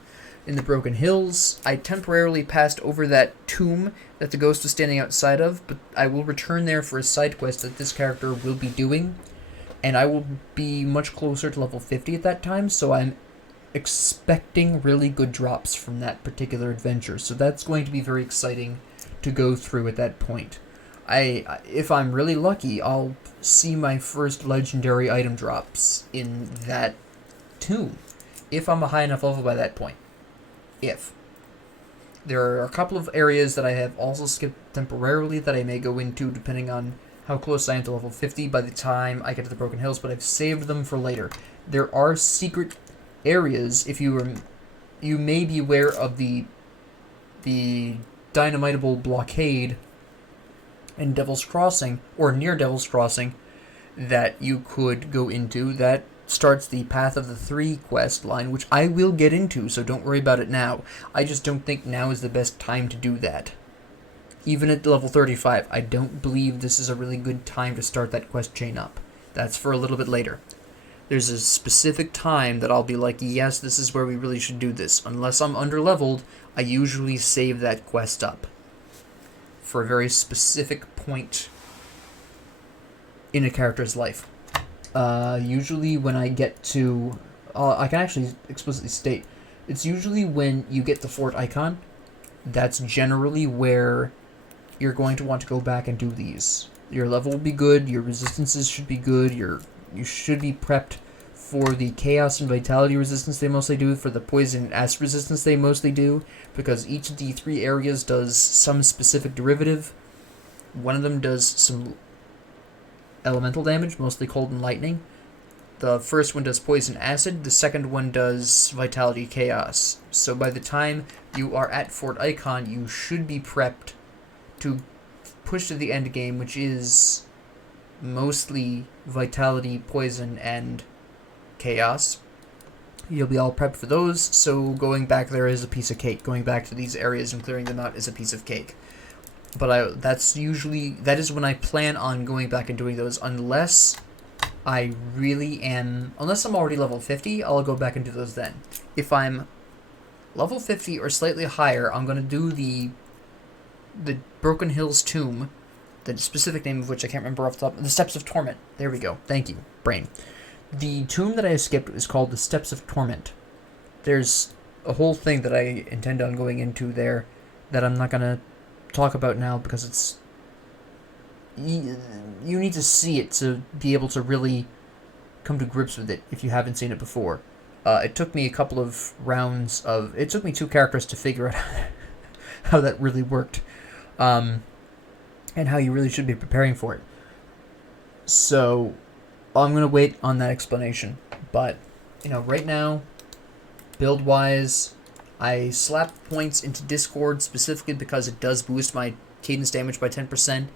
In the Broken Hills, I temporarily passed over that tomb that the ghost was standing outside of, but I will return there for a side quest that this character will be doing, and I will be much closer to level 50 at that time, so I'm expecting really good drops from that particular adventure, so that's going to be very exciting to go through at that point. If I'm really lucky, I'll see my first legendary item drops in that tomb, if I'm a high enough level by that point. If. There are a couple of areas that I have also skipped temporarily that I may go into depending on how close I am to level 50 by the time I get to the Broken Hills, but I've saved them for later. There are secret areas, if you may be aware of the dynamitable blockade in Devil's Crossing, or near Devil's Crossing, that you could go into. That starts the Path of the Three quest line, which I will get into, so don't worry about it now. I just don't think now is the best time to do that. even at level 35, I don't believe this is a really good time to start that quest chain up. That's for a little bit later. There's a specific time that I'll be like, yes, this is where we really should do this. Unless I'm under-leveled, I usually save that quest up for a very specific point in a character's life. Usually when I get to... I can actually explicitly state, it's usually when you get the fort icon, that's generally where you're going to want to go back and do these. Your level will be good, your resistances should be good, you should be prepped for the chaos and vitality resistance they mostly do, for the poison and acid resistance they mostly do, because each of the 3 areas does some specific derivative. One of them does some elemental damage, mostly cold and lightning. The first one does poison acid, the second one does vitality chaos. So by the time you are at Fort Icon, you should be prepped to push to the end game, which is mostly vitality, poison, and chaos. You'll be all prepped for those, so going back there is a piece of cake. Going back to these areas and clearing them out is a piece of cake. But that is when I plan on going back and doing those, unless I'm already level 50, I'll go back and do those then. If I'm level 50 or slightly higher, I'm going to do the Broken Hills Tomb, the specific name of which I can't remember off the top. The Steps of Torment. There we go. Thank you, brain. The tomb that I skipped is called the Steps of Torment. There's a whole thing that I intend on going into there that I'm not going to talk about now because it's... You need to see it to be able to really come to grips with it if you haven't seen it before. It took me a couple of rounds of... It took me 2 characters to figure out how that really worked. And how you really should be preparing for it. So, I'm going to wait on that explanation. But, right now, build-wise, I slap points into Discord specifically because it does boost my cadence damage by 10%.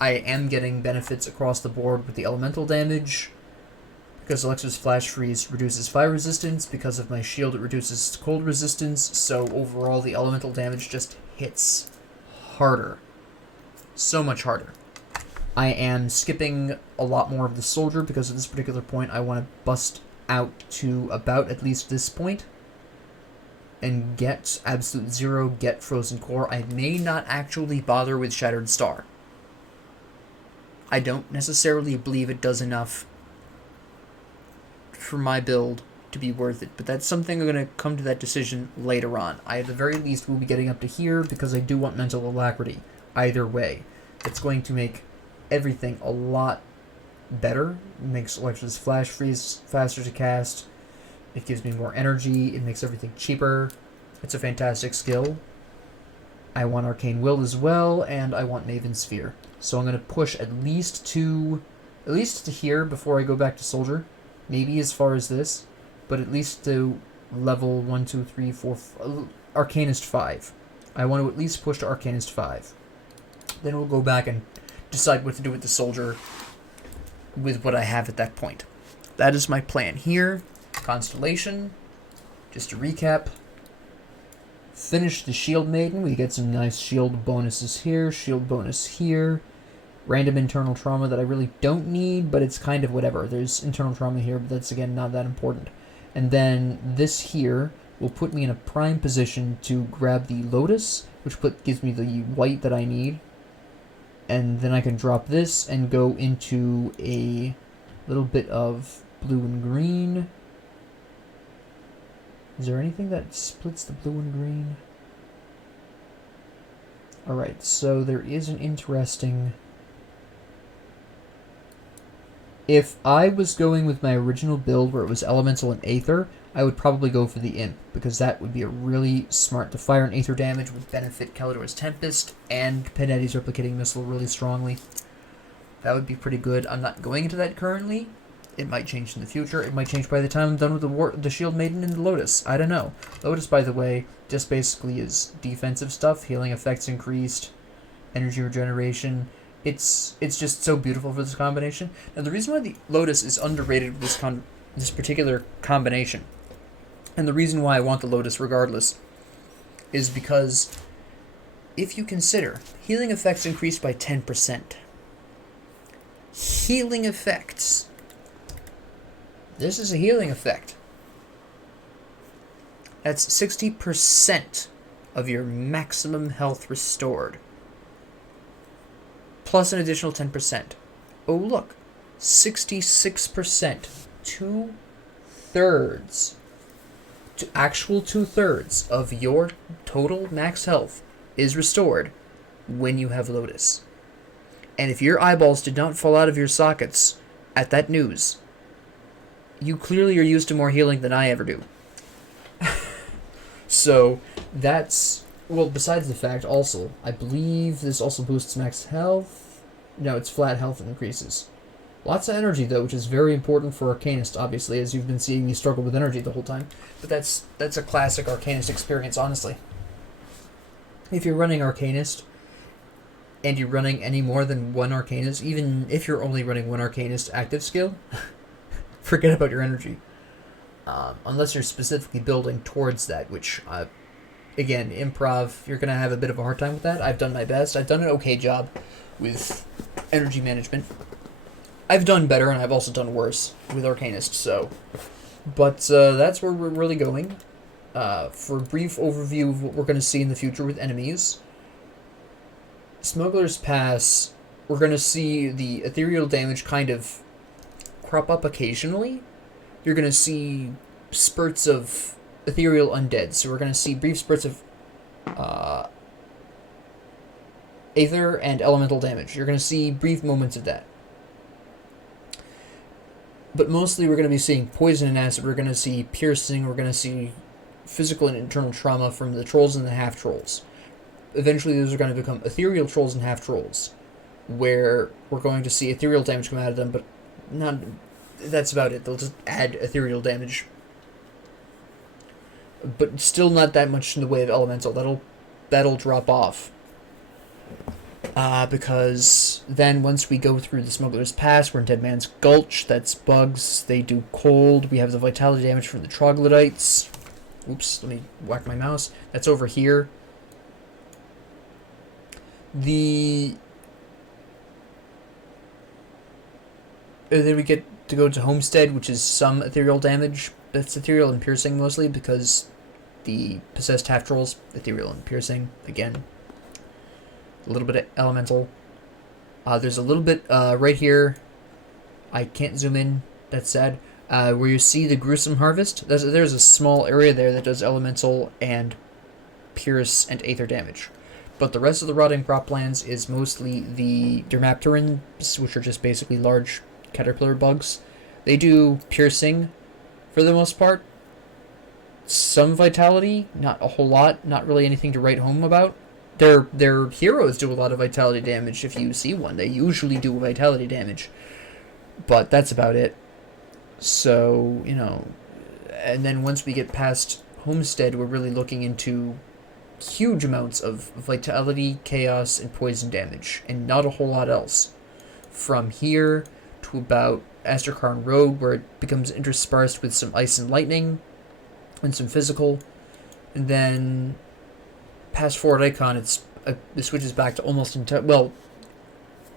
I am getting benefits across the board with the elemental damage. Because Alexa's Flash Freeze reduces fire resistance. Because of my shield, it reduces cold resistance. So, overall, the elemental damage just hits harder. So much harder. I am skipping a lot more of the soldier because at this particular point I want to bust out to about at least this point and get Absolute Zero, get Frozen Core. I may not actually bother with Shattered Star. I don't necessarily believe it does enough for my build to be worth it, but that's something I'm going to come to that decision later on. I at the very least will be getting up to here because I do want Mental Alacrity. Either way, it's going to make everything a lot better. It makes Alexa's Flash Freeze faster to cast. It gives me more energy. It makes everything cheaper. It's a fantastic skill. I want Arcane Will as well, and I want Maiven Sphere. So I'm going to push at least to here before I go back to Soldier. Maybe as far as this, but at least to level 1, 2, 3, 4, Arcanist 5. I want to at least push to Arcanist 5. Then we'll go back and decide what to do with the soldier with what I have at that point. That is my plan here. Constellation. Just to recap. Finish the Shieldmaiden. We get some nice shield bonuses here. Shield bonus here. Random internal trauma that I really don't need, but it's kind of whatever. There's internal trauma here, but that's, again, not that important. And then this here will put me in a prime position to grab the Lotus, which gives me the white that I need. And then I can drop this and go into a little bit of blue and green. Is there anything that splits the blue and green? Alright, so there is an interesting... If I was going with my original build where it was Elemental and Aether, I would probably go for the Imp, because that would be a really smart... The Fire and Aether damage would benefit Kalidor's Tempest and Panetti's Replicating Missile really strongly. That would be pretty good. I'm not going into that currently. It might change in the future. It might change by the time I'm done with the Shieldmaiden and the Lotus. I don't know. Lotus, by the way, just basically is defensive stuff. Healing effects increased. Energy regeneration. It's just so beautiful for this combination. Now, the reason why the Lotus is underrated with this particular combination, and the reason why I want the Lotus regardless, is because if you consider healing effects increased by 10%. Healing effects. This is a healing effect. That's 60% of your maximum health restored. Plus an additional 10%. Oh, look. 66%. 2/3. Actual 2/3 of your total max health is restored when you have Lotus. And if your eyeballs did not fall out of your sockets at that news, you clearly are used to more healing than I ever do. So that's, well, besides the fact also, I believe this also boosts max health. No, it's flat health increases. Lots of energy though, which is very important for Arcanist, obviously, as you've been seeing me struggle with energy the whole time. But that's a classic Arcanist experience, honestly. If you're running Arcanist, and you're running any more than one Arcanist, even if you're only running one Arcanist active skill, forget about your energy. Unless you're specifically building towards that, which, again, Improv, you're going to have a bit of a hard time with that. I've done my best. I've done an okay job with energy management. I've done better, and I've also done worse with Arcanist, so. But that's where we're really going. For a brief overview of what we're going to see in the future with enemies. Smuggler's Pass, we're going to see the ethereal damage kind of crop up occasionally. You're going to see spurts of ethereal undead. So we're going to see brief spurts of aether and elemental damage. You're going to see brief moments of that. But mostly we're going to be seeing poison and acid. We're going to see piercing. We're going to see physical and internal trauma from the trolls and the half-trolls. Eventually those are going to become ethereal trolls and half-trolls, where we're going to see ethereal damage come out of them, but not. That's about it. They'll just add ethereal damage. But still not that much in the way of elemental. That'll drop off. Because then once we go through the Smuggler's Pass, we're in Dead Man's Gulch. That's bugs. They do cold. We have the vitality damage from the troglodytes. Oops, let me whack my mouse. That's over here. Then we get to go to Homestead, which is some ethereal damage. That's ethereal and piercing mostly, because the possessed half-trolls, ethereal and piercing, again. A little bit of elemental. There's a little bit right here. I can't zoom in, that's sad. Where you see the Gruesome Harvest, there's a small area there that does elemental and pierce and aether damage. But the rest of the Rotting Croplands is mostly the Dermapterans, which are just basically large caterpillar bugs. They do piercing for the most part. Some vitality, not a whole lot, not really anything to write home about. Their heroes do a lot of vitality damage if you see one. They usually do vitality damage. But that's about it. So, and then once we get past Homestead, we're really looking into huge amounts of vitality, chaos, and poison damage, and not a whole lot else. From here to about Asterkarn Road, where it becomes interspersed with some ice and lightning, and some physical, and then past Fort Icon, it switches back to almost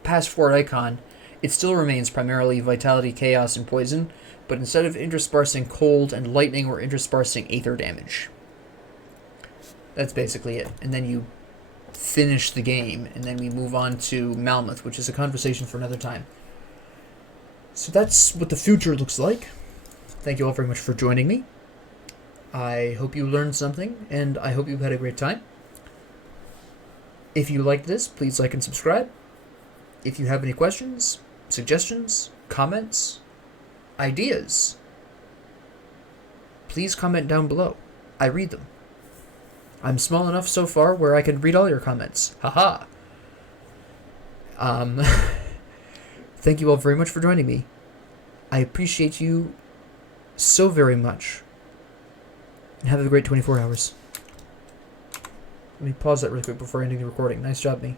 past Fort Icon, it still remains primarily vitality, chaos, and poison, but instead of interspersing cold and lightning, we're interspersing aether damage. That's basically it. And then you finish the game, and then we move on to Malmuth, which is a conversation for another time. So that's what the future looks like. Thank you all very much for joining me. I hope you learned something, and I hope you've had a great time. If you liked this, please like and subscribe. If you have any questions, suggestions, comments, ideas, please comment down below. I read them. I'm small enough so far where I can read all your comments. Haha. Thank you all very much for joining me. I appreciate you so very much. And have a great 24 hours. Let me pause that really quick before ending the recording. Nice job, me.